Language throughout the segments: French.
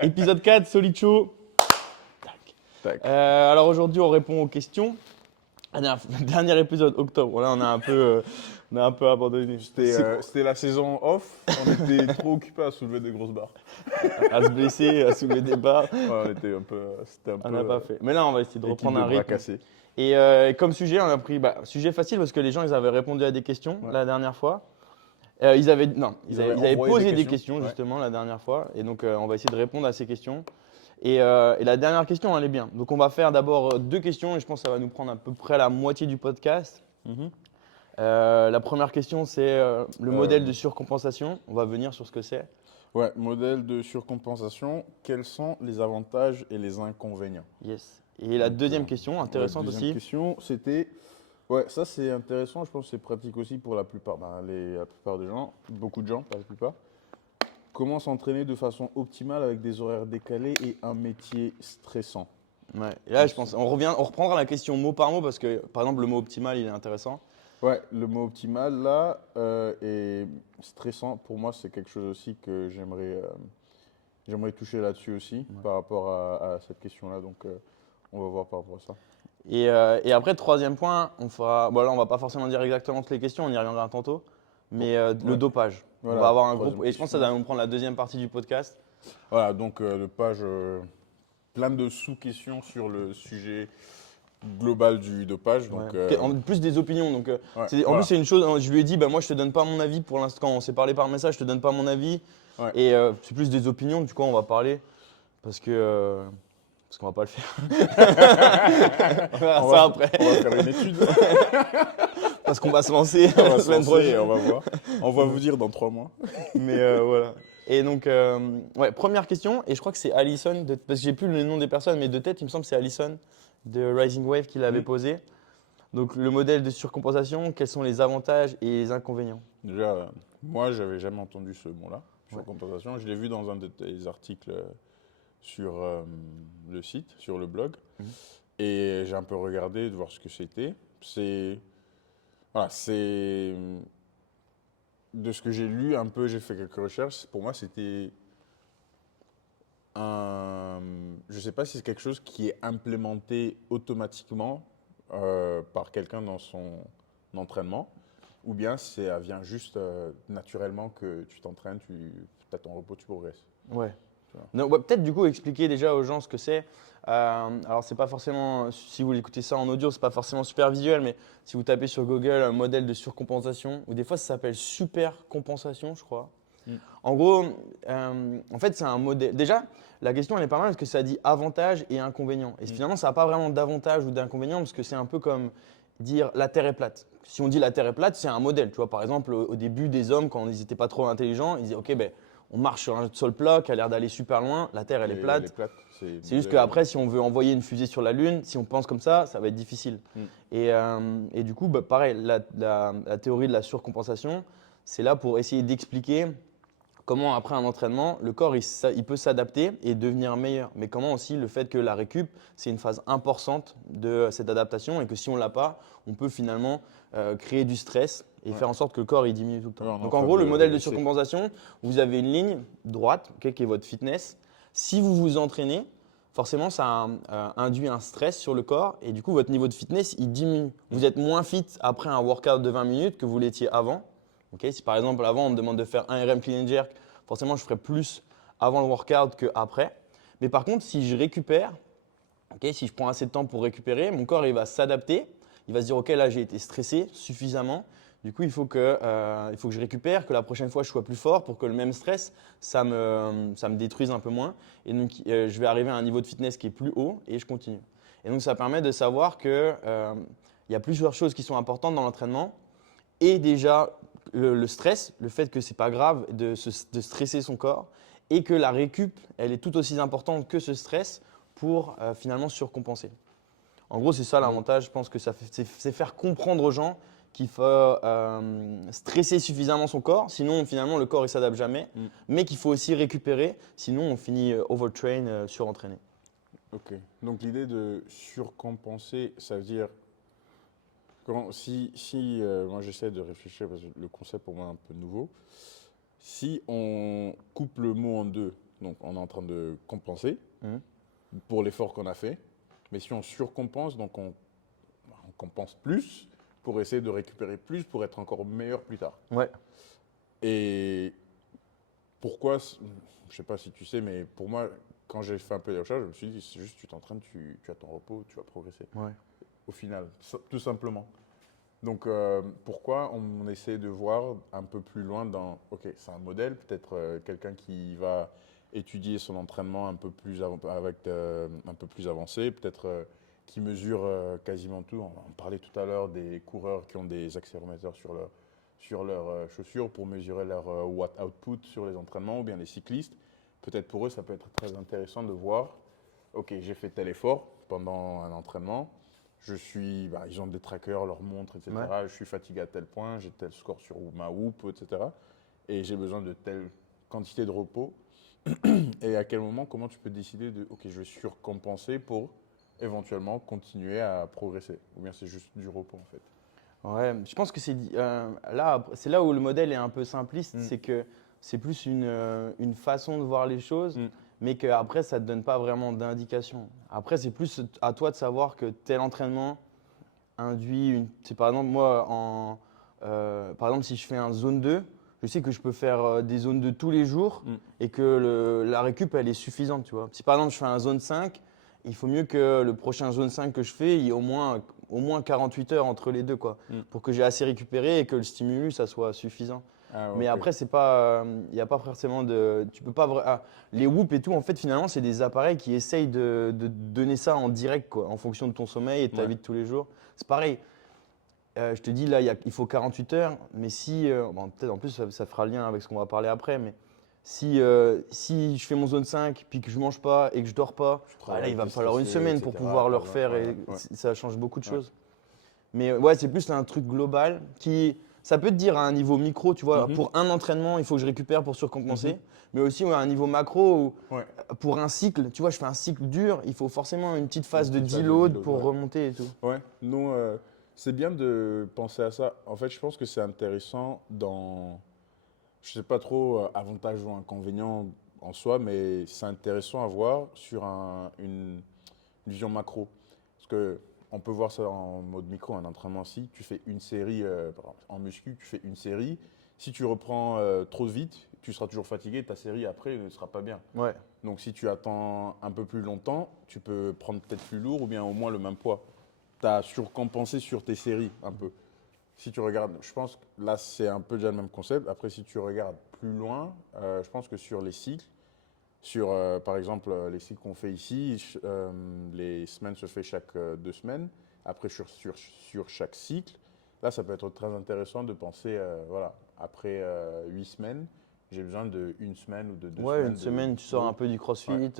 Épisode 4, Solid Show. Tac. Alors aujourd'hui, on répond aux questions. Dernier épisode, octobre. Là, on a un peu abandonné. C'était la saison off. On était trop occupés à soulever des grosses barres. À se blesser, à soulever des barres. Ouais, on était un peu. C'était un On peu. n'a pas fait. Mais là, on va essayer de équipe reprendre de un bras rythme. cassés. Et comme sujet, on a pris sujet facile parce que les gens, ils avaient répondu à des questions Ouais. la dernière fois. Ils avaient envoyé posé des des questions, questions ouais. justement la dernière fois. Et donc, on va essayer de répondre à ces questions. Et la dernière question, elle est bien. Donc, on va faire d'abord 2 questions et je pense que ça va nous prendre à peu près la moitié du podcast. Mhm. La première question, c'est le modèle de surcompensation. On va venir sur ce que c'est. Ouais, modèle de surcompensation. Quels sont les avantages et les inconvénients? Yes. Et la Donc, deuxième question, intéressante deuxième aussi. question, c'était. Ouais, ça c'est intéressant. Je pense que c'est pratique aussi pour la plupart, la plupart des gens, beaucoup de gens, pas la plupart. Comment s'entraîner de façon optimale avec des horaires décalés et un métier stressant? Ouais. Et là, je pense, on reprendra la question mot par mot parce que, par exemple, le mot optimal, il est intéressant. Ouais, le mot optimal là est stressant. Pour moi, c'est quelque chose aussi que j'aimerais toucher là-dessus aussi par rapport à cette question-là. Donc, on va voir par rapport à ça. Et après, troisième point, on fera. Bon, là, on va pas forcément dire exactement toutes les questions, on y reviendra tantôt. Mais le Ouais. dopage. Voilà, On va avoir un troisième groupe. Et je pense que ça question. va nous prendre la deuxième partie du podcast. Voilà, donc le page, plein de sous-questions sur le sujet global du dopage. Donc, Ouais. En plus des opinions. Donc, ouais, en voilà. plus, c'est une chose. Je lui ai dit, moi, je te donne pas mon avis pour l'instant. Quand on s'est parlé par message, je te donne pas mon avis. Ouais. Et c'est plus des opinions. Du coup, on va parler parce que. Parce qu'on va pas le faire. On verra ça après. On va faire une étude. Parce qu'on va se lancer On va la se semaine lancer prochaine. et on va voir. On va vous dire dans 3 mois. Mais voilà. Et donc, ouais, première question, et je crois que c'est Allison, parce que j'ai plus le nom des personnes, mais de tête, il me semble que c'est Allison de Rising Wave qui l'avait posé. Donc, le modèle de surcompensation, quels sont les avantages et les inconvénients? Déjà, moi, j'avais jamais entendu ce mot-là, Ouais. surcompensation. Je l'ai vu dans un de tes articles sur le site, sur le blog. Et j'ai un peu regardé de voir ce que c'était. Voilà, c'est de ce que j'ai lu un peu, j'ai fait quelques recherches. Pour moi, c'était je ne sais pas si c'est quelque chose qui est implémenté automatiquement par quelqu'un dans son entraînement, ou bien ça vient juste naturellement que tu t'entraînes, tu as ton repos, tu progresses. Ouais. Tu vois. Donc, on va peut-être du coup expliquer déjà aux gens ce que c'est. Alors, c'est pas forcément, si vous écoutez ça en audio, c'est pas forcément super visuel, mais si vous tapez sur Google un modèle de surcompensation, ou des fois ça s'appelle supercompensation, je crois. En gros, en fait, c'est un modèle. Déjà, la question elle est pas mal parce que ça dit avantages et inconvénients. Et finalement, ça n'a pas vraiment d'avantages ou d'inconvénients parce que c'est un peu comme dire la Terre est plate. Si on dit la Terre est plate, c'est un modèle. Tu vois, par exemple, au début des hommes, quand ils n'étaient pas trop intelligents, ils disaient ok, ben, on marche sur un sol plat qui a l'air d'aller super loin. La Terre elle est Et plate. elle est plate. C'est juste qu'après, si on veut envoyer une fusée sur la Lune, si on pense comme ça va être difficile. Et du coup, bah, pareil, la théorie de la surcompensation, c'est là pour essayer d'expliquer comment après un entraînement, le corps il peut s'adapter et devenir meilleur. Mais comment aussi le fait que la récup, c'est une phase importante de cette adaptation et que si on ne l'a pas, on peut finalement créer du stress et faire en sorte que le corps il diminue tout le temps. Ouais, on est Donc en en train gros, le de modèle de régresser. surcompensation, vous avez une ligne droite qui est votre fitness. Si vous vous entraînez, forcément ça induit un stress sur le corps et du coup votre niveau de fitness il diminue. Vous êtes moins fit après un workout de 20 minutes que vous l'étiez avant. Okay, si par exemple avant on me demande de faire un RM clean and jerk, forcément je ferai plus avant le workout qu'après. Mais par contre, si je récupère, si je prends assez de temps pour récupérer, mon corps il va s'adapter. Il va se dire ok là j'ai été stressé suffisamment. Du coup il faut que je récupère, que la prochaine fois je sois plus fort pour que le même stress ça me détruise un peu moins. Et donc je vais arriver à un niveau de fitness qui est plus haut et je continue. Et donc ça permet de savoir que il y a plusieurs choses qui sont importantes dans l'entraînement. Et déjà le stress, le fait que c'est pas grave de stresser son corps et que la récup, elle est tout aussi importante que ce stress pour finalement surcompenser. En gros, c'est ça l'avantage, je pense que c'est faire comprendre aux gens qu'il faut stresser suffisamment son corps, sinon finalement le corps ne s'adapte jamais, mais qu'il faut aussi récupérer, sinon on finit overtrain, surentraîné. Ok. Donc l'idée de surcompenser, ça veut dire si moi j'essaie de réfléchir parce que le concept pour moi est un peu nouveau. Si on coupe le mot en deux, donc on est en train de compenser Mhm. pour l'effort qu'on a fait, mais si on surcompense, donc on compense plus pour essayer de récupérer plus pour être encore meilleur plus tard. Ouais. Et pourquoi, je sais pas si tu sais, mais pour moi, quand j'ai fait un peu de recherche, je me suis dit, c'est juste tu t'entraînes, tu as ton repos, tu vas progresser. Ouais. Au final, tout simplement. Donc, pourquoi on essaie de voir un peu plus loin dans, ok, c'est un modèle, peut-être quelqu'un qui va étudier son entraînement un peu plus, un peu plus avancé, peut-être qui mesure quasiment tout. On parlait tout à l'heure des coureurs qui ont des accéléromètres sur leurs chaussures pour mesurer leur watt output sur les entraînements, ou bien les cyclistes. Peut-être pour eux, ça peut être très intéressant de voir, ok, j'ai fait tel effort pendant un entraînement. Ils ont des trackers, leurs montres, Ouais. etc. Je suis fatigué à tel point, j'ai tel score sur ma whoop, etc. Et j'ai besoin de telle quantité de repos. Et à quel moment, comment tu peux décider de, ok, je vais surcompenser pour éventuellement continuer à progresser? Ou bien c'est juste du repos en fait. Ouais, je pense que c'est là où le modèle est un peu simpliste, Mm. c'est que c'est plus une façon de voir les choses, Mm. mais qu'après, ça ne te donne pas vraiment d'indication. Après, c'est plus à toi de savoir que tel entraînement induit une. C'est par exemple, moi, par exemple, si je fais un zone 2, je sais que je peux faire des zones 2 tous les jours Mm. et que la récup, elle est suffisante, tu vois. Si par exemple, je fais un zone 5, il faut mieux que le prochain zone 5 que je fais, il y ait au moins 48 heures entre les deux, quoi, Mm. pour que j'ai assez récupéré et que le stimulus, ça soit suffisant. Ah, Mais ok. après, c'est pas, il n'y a pas forcément de. Tu peux pas. Les whoops et tout, en fait, finalement, c'est des appareils qui essayent de donner ça en direct, quoi, en fonction de ton sommeil et de ta Ouais. vie de tous les jours. C'est pareil. Je te dis, là, il faut 48 heures, mais si. Bon, peut-être en plus, ça fera lien avec ce qu'on va parler après, mais si je fais mon zone 5, puis que je mange pas et que je dors pas, Tu bah là, travailles, il va t'es me falloir une stressé, semaine pour etc. pouvoir le T'as besoin. refaire Ouais, et ouais, ça change beaucoup de ouais. choses. Mais ouais, c'est plus un truc global qui. Ça peut te dire à un niveau micro, tu vois, Mhm. pour un entraînement, il faut que je récupère pour Mhm. surcompenser. Mais aussi ouais, à un niveau macro, où, Ouais. pour un cycle, tu vois, je fais un cycle dur, il faut forcément une petite Une phase de petite phase de deload deload, pour ouais. remonter et tout. Ouais, non, c'est bien de penser à ça. En fait, je pense que c'est intéressant dans, je sais pas trop avantage ou inconvénient en soi, mais c'est intéressant à voir sur une vision macro. Parce que on peut voir ça en mode micro, un entraînement si tu fais une série, par exemple, en muscu, tu fais une série. Si tu reprends trop vite, tu seras toujours fatigué, ta série après ne sera pas bien. Ouais, Donc si tu attends un peu plus longtemps, tu peux prendre peut-être plus lourd ou bien au moins le même poids. Tu as surcompensé sur tes séries un peu. Si tu regardes, je pense que là c'est un peu déjà le même concept. Après, si tu regardes plus loin, je pense que sur les cycles, sur par exemple les cycles qu'on fait ici, les semaines se fait chaque 2 semaines. Après, sur chaque cycle, là ça peut être très intéressant de penser, voilà, après 8 semaines, j'ai besoin d'une semaine ou de deux ouais, une semaines semaine, tu sors un repos. peu du Ouais, crossfit,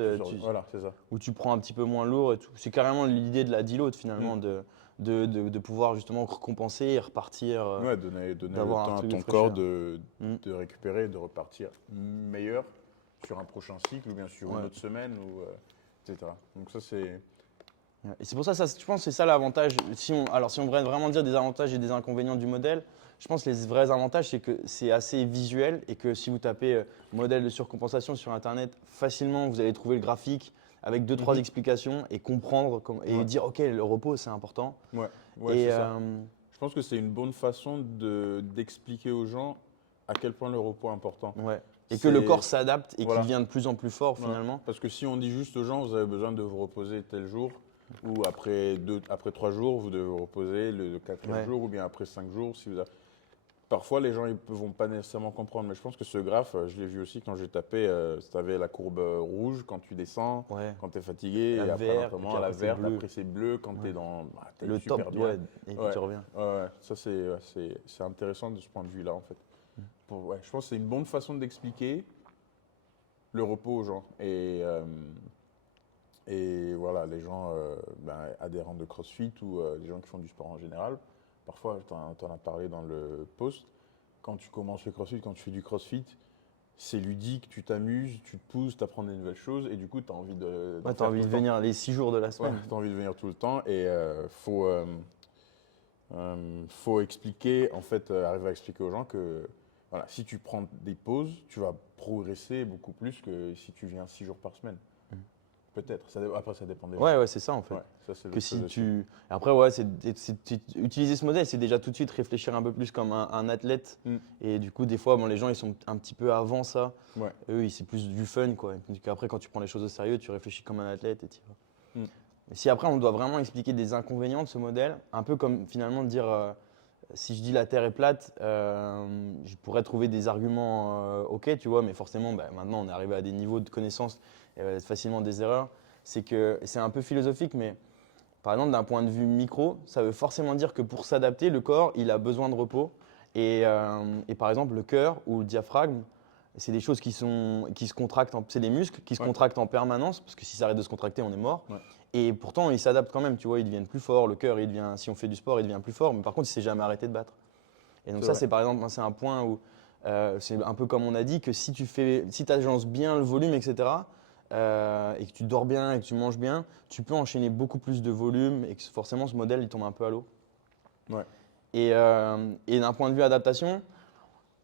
voilà, c'est ça. où tu prends un petit peu moins lourd et tout. C'est carrément l'idée de la deload Mm. finalement, de pouvoir justement compenser et repartir, Ouais, donner le d'avoir un temps à truc de ton corps fraîcheur. Mm. de récupérer, de repartir meilleur sur un prochain cycle ou bien sur une Ouais. autre semaine, etc. Donc ça, c'est... Ouais. Et c'est pour ça, je pense que c'est ça l'avantage. Si on voudrait vraiment dire des avantages et des inconvénients du modèle, je pense que les vrais avantages, c'est que c'est assez visuel et que si vous tapez modèle de surcompensation sur Internet, facilement, vous allez trouver le graphique avec deux, trois Mhm. explications et comprendre et Ouais, dire, OK, le repos, c'est important. ouais, ouais, Et c'est ça. Je pense que c'est une bonne façon d'expliquer aux gens à quel point le repos est important. ouais. Et que le C'est... corps s'adapte et qu'il Voilà. devient de plus en plus fort Ouais. finalement. Parce que si on dit juste aux gens, vous avez besoin de vous reposer tel jour, ou après 3 jours, vous devez vous reposer le quatrième Ouais. jour, ou bien après 5 jours, si vous avez... Parfois, les gens ne vont pas nécessairement comprendre, mais je pense que ce graphe, je l'ai vu aussi quand j'ai tapé, tu avais la courbe rouge quand tu descends, Ouais. quand tu es fatigué, La et après verte, et puis l'entraînement, la après c'est verte, bleu. après c'est bleu quand tu Ouais. es dans, t'es Le super top, bien. ouais, et puis Ouais, tu reviens. ouais, ça c'est intéressant de ce point de vue-là en fait. Ouais, je pense que c'est une bonne façon d'expliquer le repos aux gens. Et voilà, les gens adhérents de CrossFit ou les gens qui font du sport en général, parfois, tu en as parlé dans le post, quand tu commences le CrossFit, quand tu fais du CrossFit, c'est ludique, tu t'amuses, tu te pousses, tu apprends des nouvelles choses et du coup, tu as envie d'en Ouais, t'as faire envie tout de le temps. venir les 6 jours de la Ouais, semaine. tu as envie de venir tout le temps et faut expliquer, en fait, arriver à expliquer aux gens que voilà, si tu prends des pauses, tu vas progresser beaucoup plus que si tu viens 6 jours par semaine. Peut-être. Après, ça dépend des gens. Ouais, c'est ça en fait. Ouais, ça, c'est Que l'autre chose si aussi. tu. Après, ouais, utiliser ce modèle, c'est déjà tout de suite réfléchir un peu plus comme un athlète. Mm. Et du coup, des fois, bon, les gens, ils sont un petit peu avant ça. Ouais. Eux, c'est plus du fun, quoi. Donc après, quand tu prends les choses au sérieux, tu réfléchis comme un athlète et tu vas. Mm. Mais si après, on doit vraiment expliquer des inconvénients de ce modèle, un peu comme finalement dire, si je dis la Terre est plate, je pourrais trouver des arguments, ok, tu vois, mais forcément, bah, maintenant, on est arrivé à des niveaux de connaissance, facilement des erreurs. C'est que c'est un peu philosophique, mais par exemple, d'un point de vue micro, ça veut forcément dire que pour s'adapter, le corps, il a besoin de repos. Et par exemple, le cœur ou le diaphragme, c'est des choses qui se contractent, c'est des muscles qui se Ouais. contractent en permanence, parce que si ça arrête de se contracter, on est mort. Ouais. Et pourtant, ils s'adaptent quand même, tu vois, ils deviennent plus forts. Le cœur, si on fait du sport, il devient plus fort, mais par contre, il ne s'est jamais arrêté de battre. Et donc C'est ça, vrai. c'est par exemple, c'est un point où c'est un peu comme on a dit que si tu agences bien le volume, etc., et que tu dors bien et que tu manges bien, tu peux enchaîner beaucoup plus de volume et que forcément ce modèle il tombe un peu à l'eau. Ouais. Et d'un point de vue adaptation,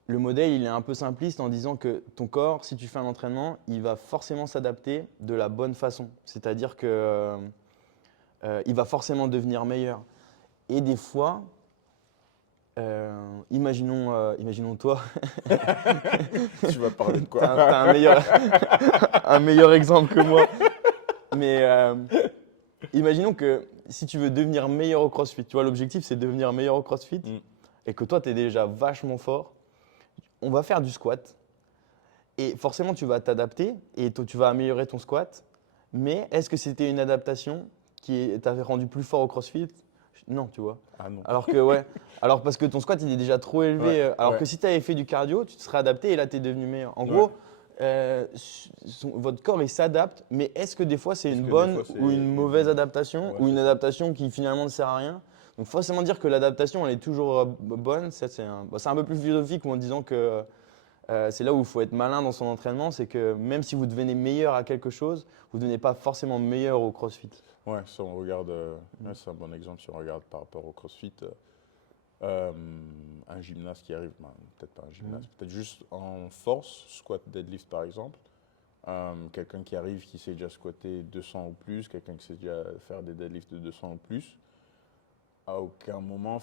le modèle il est un peu simpliste en disant que ton corps, si tu fais un entraînement, il va forcément s'adapter de la bonne façon. C'est-à-dire que il va forcément devenir meilleur. Et des fois, imaginons toi, Tu vas parler de tu quoi? as un meilleur, un meilleur exemple que moi. Mais imaginons que si tu veux devenir meilleur au CrossFit, tu vois, l'objectif c'est de devenir meilleur au CrossFit Mm. et que toi tu es déjà vachement fort, on va faire du squat et forcément tu vas t'adapter et tu vas améliorer ton squat. Mais est-ce que c'était une adaptation qui t'avait rendu plus fort au CrossFit? Non, tu vois. Ah non. Alors que ouais, alors parce que ton squat il est déjà trop Ouais. élevé. Alors Ouais. que si tu avais fait du cardio, tu te serais adapté et là tu es devenu meilleur. En Ouais. gros, votre corps il s'adapte, mais est-ce que des fois c'est Est-ce une que des bonne fois, c'est ou une mauvaise une- adaptation Ouais, ou c'est une ça. adaptation qui finalement ne sert à rien? Donc forcément dire que l'adaptation elle est toujours bonne, ça, c'est un peu plus philosophique ou en disant que c'est là où il faut être malin dans son entraînement, c'est que même si vous devenez meilleur à quelque chose, vous ne devenez pas forcément meilleur au CrossFit. Ouais, ça, on regarde. Ouais, c'est un bon exemple si on regarde par rapport au CrossFit. Un gymnaste qui arrive, ben, peut-être pas un gymnaste, peut-être juste en force, squat, deadlift par exemple. Quelqu'un qui arrive qui sait déjà squatter 200 ou plus, quelqu'un qui sait déjà faire des deadlifts de 200 ou plus, à aucun moment,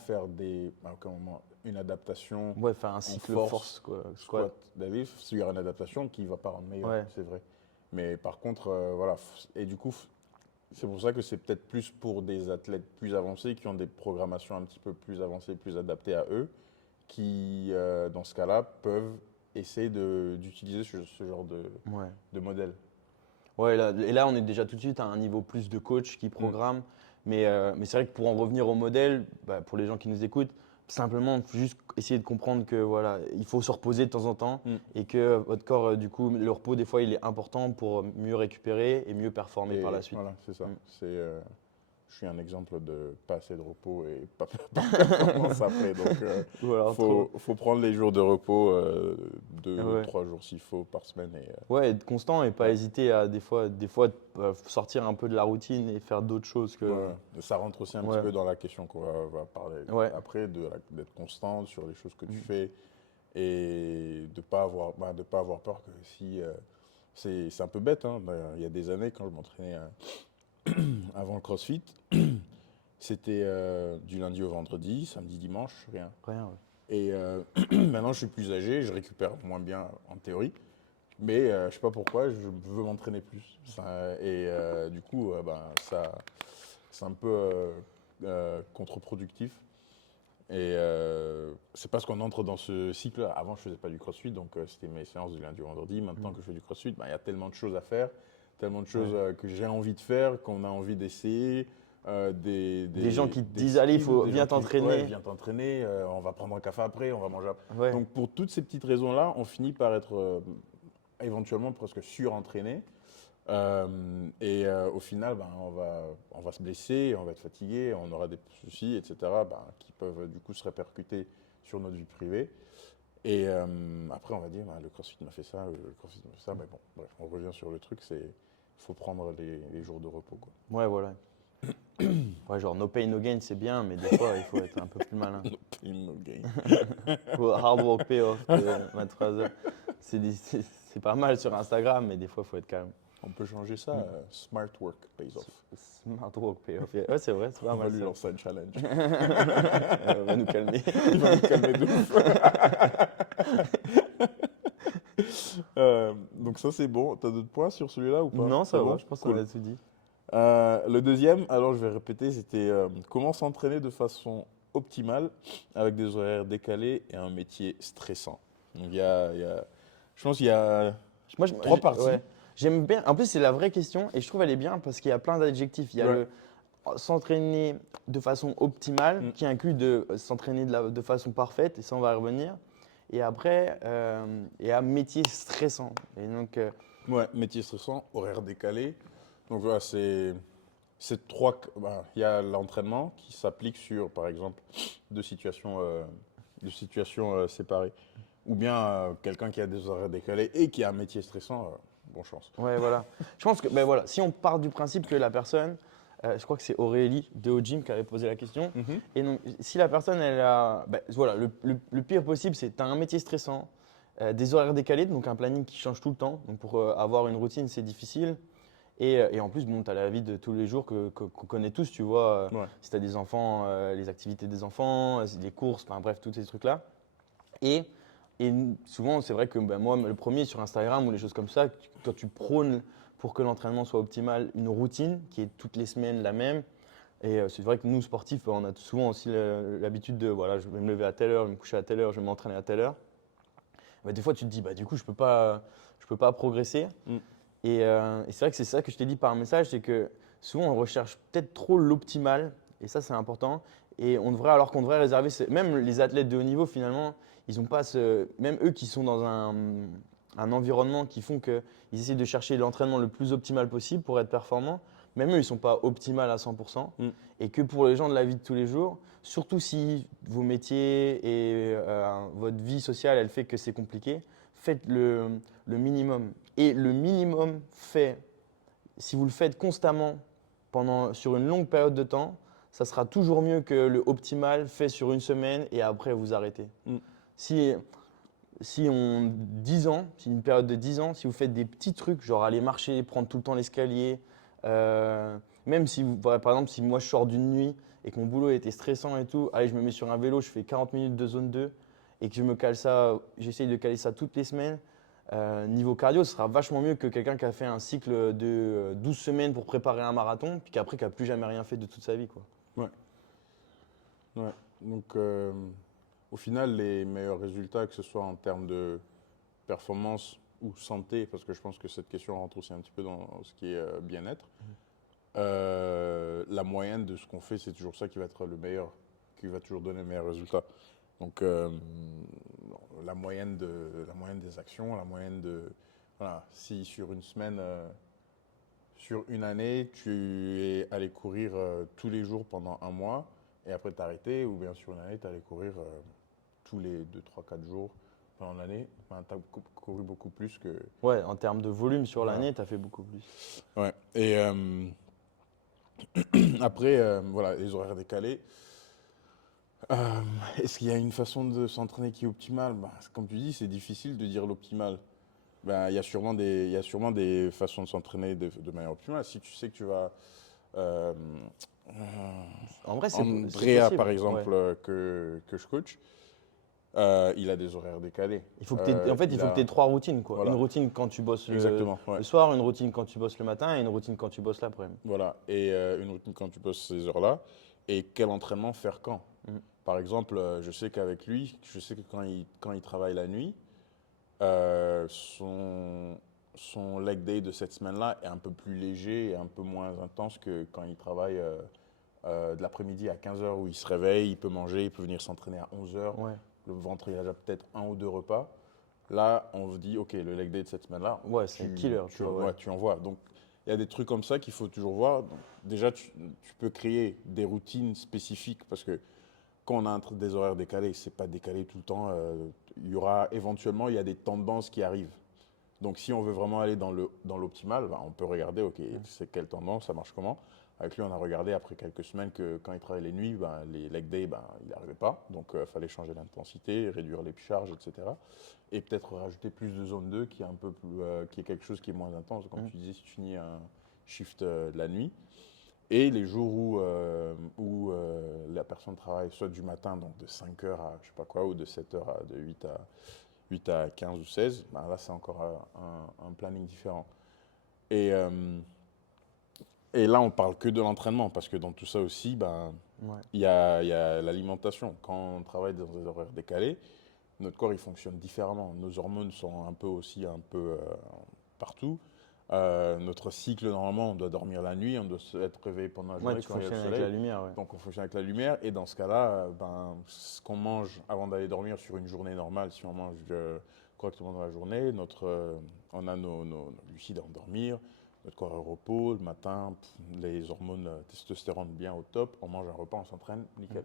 une adaptation Ouais, faire un en cycle force, force, quoi, squat, squat. deadlift, il y aura une adaptation qui ne va pas rendre meilleur, Ouais. c'est vrai. Mais par contre, voilà, et du coup, c'est pour ça que c'est peut-être plus pour des athlètes plus avancés qui ont des programmations un petit peu plus avancées, plus adaptées à eux, qui, dans ce cas-là, peuvent essayer d'utiliser ce genre Ouais. de modèle. Ouais, et là, on est déjà tout de suite à un niveau plus de coach qui Mm. programme. Mais c'est vrai que pour en revenir au modèle, bah, pour les gens qui nous écoutent, simplement, faut juste essayer de comprendre que voilà, il faut se reposer de temps en temps Mm. et que votre corps, du coup, le repos, des fois, il est important pour mieux récupérer et mieux performer par Et la suite. voilà, c'est ça. Mm. Je suis un exemple de pas assez de repos et pas de performance après. Donc, Ou alors trop. faut prendre les jours de repos, Ouais. 2, 3 jours s'il faut par semaine. Et, Ouais, être constant et pas ouais. hésiter à des fois sortir un peu de la routine et faire d'autres choses que. Ouais, ça rentre aussi un petit Ouais. peu dans la question qu'on va parler Ouais. après, d'être constant sur les choses que tu Mm. fais et de de pas avoir peur que si. C'est un peu bête, hein. Il y a des années, quand je m'entraînais avant le CrossFit, c'était du lundi au vendredi, samedi, dimanche, rien. Rien, ouais. Et maintenant, je suis plus âgé, je récupère moins bien en théorie, mais je sais pas pourquoi, je veux m'entraîner plus. Du coup, c'est un peu contre-productif. Et c'est parce qu'on entre dans ce cycle. Avant, je faisais pas du CrossFit, donc c'était mes séances du lundi au vendredi. Maintenant que je fais du CrossFit, il y a tellement de choses à faire, tellement de choses Ouais. que j'ai envie de faire, qu'on a envie d'essayer. Des gens qui te Des disent, allez, skills, des gens viens qui ouais, t'entraîner. viens t'entraîner, on va prendre un café après, on va manger après. Ouais. Donc pour toutes ces petites raisons-là, on finit par être éventuellement presque surentraîné. Au final, on va se blesser, on va être fatigué, on aura des soucis, etc., qui peuvent du coup se répercuter sur notre vie privée. Et après, on va dire, le CrossFit m'a fait ça, le CrossFit m'a fait ça. Mais bon, bref, on revient sur le truc, il faut prendre les jours de repos, quoi. Ouais, voilà. Ouais, genre no pain, no gain, c'est bien, mais des fois, il faut être un peu plus malin. pain, no gain. Ou hard work payoff de Matt Fraser. C'est pas mal sur Instagram, mais des fois, il faut être calme. On peut changer ça, smart work pays off. Smart work payoff. Ouais, c'est vrai, c'est pas On va mal lui ça. lancer un challenge. On va nous calmer. Il va nous calmer de ouf. Donc ça c'est bon. T'as d'autres points sur celui-là ou pas? Non, ça C'est va, bon je pense Cool. qu'on a tout dit. Le deuxième, alors je vais répéter, c'était comment s'entraîner de façon optimale avec des horaires décalés et un métier stressant. Donc je pense qu'il y a Moi, trois parties. ouais. J'aime bien. En plus, c'est la vraie question et je trouve elle est bien parce qu'il y a plein d'adjectifs. Il y a Ouais. le s'entraîner de façon optimale Mm. qui inclut de s'entraîner de façon parfaite et ça, on va y revenir. Et après, il y a métier stressant. Et donc, Ouais, métier stressant, horaire décalé. Donc voilà, c'est trois. Il y a l'entraînement qui s'applique sur, par exemple, deux situations séparées. Ou bien quelqu'un qui a des horaires décalés et qui a un métier stressant, bonne chance. ouais, voilà. Je pense que, ben voilà, si on part du principe que la personne, je crois que c'est Aurélie de Ojim qui avait posé la question. Mhm. Et donc, si la personne, elle a. Ben, voilà, le pire possible, c'est tu as un métier stressant, des horaires décalés, donc un planning qui change tout le temps. Donc, pour avoir une routine, c'est difficile. Et en plus, bon, tu as la vie de tous les jours qu'on connaît tous, tu vois. Ouais. Si tu as des enfants, les activités des enfants, les courses, enfin bref, tous ces trucs-là. Et, et souvent, c'est vrai que ben, moi, le premier sur Instagram ou les choses comme ça, quand tu prônes pour que l'entraînement soit optimal, une routine qui est toutes les semaines la même. Et c'est vrai que nous, sportifs, on a souvent aussi l'habitude de, voilà, je vais me lever à telle heure, je vais me coucher à telle heure, je vais m'entraîner à telle heure. Bah, des fois, tu te dis, bah, du coup, je peux pas progresser. Mm. Et c'est vrai que c'est ça que je t'ai dit par message, c'est que souvent, on recherche peut-être trop l'optimal, et ça, c'est important. Et alors qu'on devrait réserver, même les athlètes de haut niveau, finalement, ils ont pas même eux qui sont dans un environnement qui font qu'ils essaient de chercher l'entraînement le plus optimal possible pour être performants, même eux, ils ne sont pas optimales à 100%. Mm. Et que pour les gens de la vie de tous les jours, surtout si vos métiers et votre vie sociale, elle fait que c'est compliqué, faites le minimum. Et le minimum fait, si vous le faites constamment sur une longue période de temps, ça sera toujours mieux que le optimal fait sur une semaine et après vous arrêtez. Mm. Si on 10 ans, si une période de 10 ans, si vous faites des petits trucs, genre aller marcher, prendre tout le temps l'escalier, même si par exemple, si moi je sors d'une nuit et que mon boulot était stressant et tout, allez, je me mets sur un vélo, je fais 40 minutes de zone 2 et que je me cale ça, j'essaye de caler ça toutes les semaines. Niveau cardio, ce sera vachement mieux que quelqu'un qui a fait un cycle de 12 semaines pour préparer un marathon, puis qu'après qui n'a plus jamais rien fait de toute sa vie, quoi. Ouais. Donc, au final, les meilleurs résultats, que ce soit en termes de performance ou santé, parce que je pense que cette question rentre aussi un petit peu dans ce qui est bien-être, la moyenne de ce qu'on fait, c'est toujours ça qui va être le meilleur, qui va toujours donner le meilleur résultat. Donc, la moyenne des actions, la moyenne de. Voilà, si sur une semaine, sur une année, tu es allé courir tous les jours pendant un mois et après t'as arrêté, ou bien sur une année, tu es allé courir tous les 2, 3, 4 jours pendant l'année, ben, tu as couru beaucoup plus que. Ouais, en termes de volume sur Voilà. l'année, tu as fait beaucoup plus. Ouais. Et après, voilà, les horaires décalés. Est-ce qu'il y a une façon de s'entraîner qui est optimale? Bah, comme tu dis, c'est difficile de dire l'optimal. Ben, il y a sûrement des façons de s'entraîner de manière optimale. Si tu sais que tu vas. euh, En vrai, c'est Andrea, possible. par exemple, Ouais. que je coach, il a des horaires décalés. Il faut que tu aies 3 routines, quoi. Voilà. Une routine quand tu bosses Exactement. Ouais. le soir, une routine quand tu bosses le matin et une routine quand tu bosses l'après-midi. Voilà. Et une routine quand tu bosses ces heures-là. Et quel entraînement faire quand? Mhm. Par exemple, je sais qu'avec lui, je sais que quand il travaille la nuit, son leg day de cette semaine-là est un peu plus léger et un peu moins intense que quand il travaille de l'après-midi à 15 h où il se réveille, il peut manger, il peut venir s'entraîner à 11 h. Ouais. Le ventre, il a déjà peut-être 1 ou 2 repas. Là, on se dit, OK, le leg day de cette semaine-là, Ouais, c'est killer. tu vois, ouais. tu envoies. Donc, il y a des trucs comme ça qu'il faut toujours voir. Donc, déjà, tu peux créer des routines spécifiques parce que quand on a des horaires décalés, c'est pas décalé tout le temps. Il y a des tendances qui arrivent. Donc, si on veut vraiment aller dans l'optimal, bah, on peut regarder, OK, c'est quelle tendance, ça marche comment. Avec lui, on a regardé après quelques semaines que quand il travaillait les nuits, ben, les leg days, ben, il n'arrivait pas. Donc, il fallait changer l'intensité, réduire les charges, etc. Et peut-être rajouter plus de zone 2 qui est un peu plus, qui est quelque chose qui est moins intense. Comme tu disais, si tu finis un shift de la nuit. Et les jours où la personne travaille soit du matin, donc de 5 heures à je sais pas quoi, ou de 7 heures à de 8 à 15 ou 16, ben là, c'est encore un planning différent. Et, euh, et là, on parle que de l'entraînement, parce que dans tout ça aussi, ben, Ouais. il y a l'alimentation. Quand on travaille dans des horaires décalés, notre corps il fonctionne différemment. Nos hormones sont un peu aussi un peu partout. Notre cycle, normalement, on doit dormir la nuit, on doit être réveillé pendant la Ouais, journée tu quand il y a le fonctionnes avec soleil. la lumière, ouais. Donc on fonctionne avec la lumière. Et dans ce cas-là, ben, ce qu'on mange avant d'aller dormir sur une journée normale, si on mange correctement dans la journée, on a nos glucides à endormir, notre corps est au repos, le matin, les hormones testostérone bien au top, on mange un repas, on s'entraîne, nickel.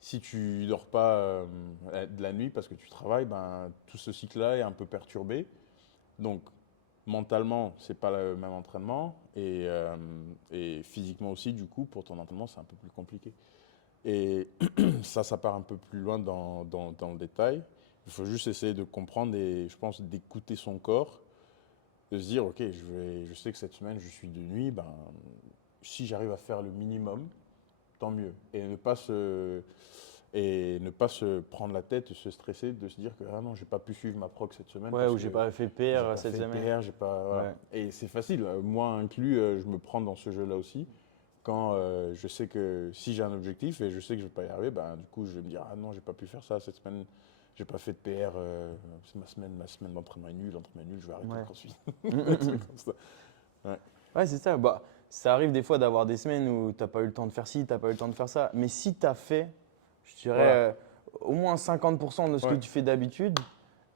Si tu dors pas de la nuit parce que tu travailles, ben, tout ce cycle-là est un peu perturbé. Donc, mentalement, c'est pas le même entraînement. Et physiquement aussi, du coup, pour ton entraînement, c'est un peu plus compliqué. Et ça part un peu plus loin dans le détail. Il faut juste essayer de comprendre et, je pense, d'écouter son corps, de se dire, OK, je sais que cette semaine, je suis de nuit, ben, si j'arrive à faire le minimum, tant mieux. Et ne pas se prendre la tête, se stresser, de se dire que ah non, j'ai pas pu suivre ma proc cette semaine Ouais, parce ou que j'ai pas fait j'ai PR pas cette fait de semaine. PR, j'ai pas voilà. Ouais. Et c'est facile, moi inclus, je me prends dans ce jeu-là aussi. Quand je sais que si j'ai un objectif et je sais que je vais pas y arriver, ben du coup je vais me dire ah non, j'ai pas pu faire ça cette semaine, j'ai pas fait de PR, c'est ma semaine d'entraînement est nulle, l'entraînement est nul, je vais arrêter le Ouais. crossfit. Des trucs comme ça. Ouais. Ouais, c'est ça. Bah, ça arrive des fois d'avoir des semaines où tu n'as pas eu le temps de faire ci, tu n'as pas eu le temps de faire ça. Mais si tu as fait, je dirais, Voilà. au moins 50% de ce que Ouais. tu fais d'habitude,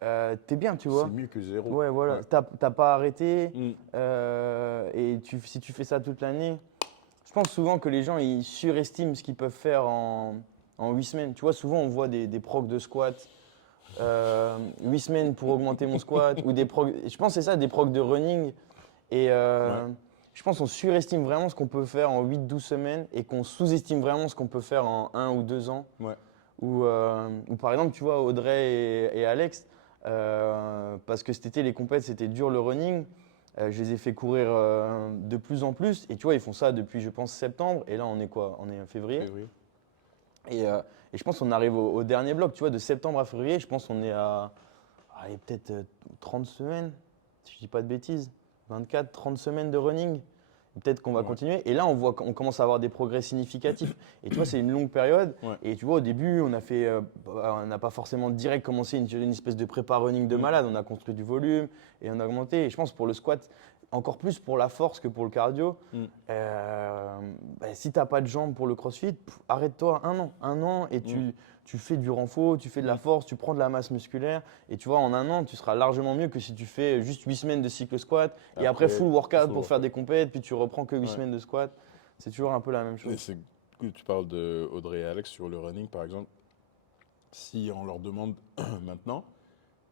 tu es bien, tu C'est vois. mieux que zéro. Ouais, voilà. Ouais. T'as pas arrêté. Mm. Si tu fais ça toute l'année, je pense souvent que les gens ils surestiment ce qu'ils peuvent faire en 8 semaines. Tu vois, souvent on voit des procs de squat, 8 semaines pour augmenter mon squat, ou des procs, je pense que c'est ça, des procs de running. Et Ouais. je pense qu'on surestime vraiment ce qu'on peut faire en 8-12 semaines et qu'on sous-estime vraiment ce qu'on peut faire en 1 ou 2 ans. Ouais. Ou par exemple, tu vois, Audrey et Alex, parce que cet été, les compètes, c'était dur le running. Je les ai fait courir de plus en plus. Et tu vois, ils font ça depuis, je pense, septembre. Et là, on est quoi? On est en février. Février. Et je pense qu'on arrive au dernier bloc. Tu vois, de septembre à février, je pense qu'on est à allez, peut-être 30 semaines, si je dis pas de bêtises. 24, 30 semaines de running. Peut-être qu'on va Ouais. continuer. Et là, on voit qu'on commence à avoir des progrès significatifs. Et tu vois, c'est une longue période. Ouais. Et tu vois, au début, on n'a pas forcément direct commencé une espèce de prépa running de Mm. malade. On a construit du volume et on a augmenté. Et je pense pour le squat, encore plus pour la force que pour le cardio, Mm. si tu n'as pas de jambes pour le crossfit, arrête-toi 1 an. 1 an et tu fais du renfort, tu fais de la force, tu prends de la masse musculaire. Et tu vois, en 1 an, tu seras largement mieux que si tu fais juste 8 semaines de cycle squat et après full workout pour faire des compètes, puis tu reprends que 8 Ouais. semaines de squat. C'est toujours un peu la même Et chose. c'est que tu parles de Audrey et Alex sur le running, par exemple. Si on leur demande maintenant,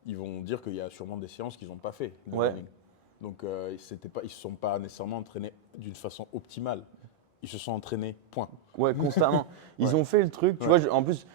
ils vont dire qu'il y a sûrement des séances qu'ils n'ont pas fait de Ouais. running. Donc, ils ne se sont pas nécessairement entraînés d'une façon optimale. Ils se sont entraînés, point. Ouais, constamment. Ils Ouais. ont fait le truc. Tu Ouais. vois, en plus,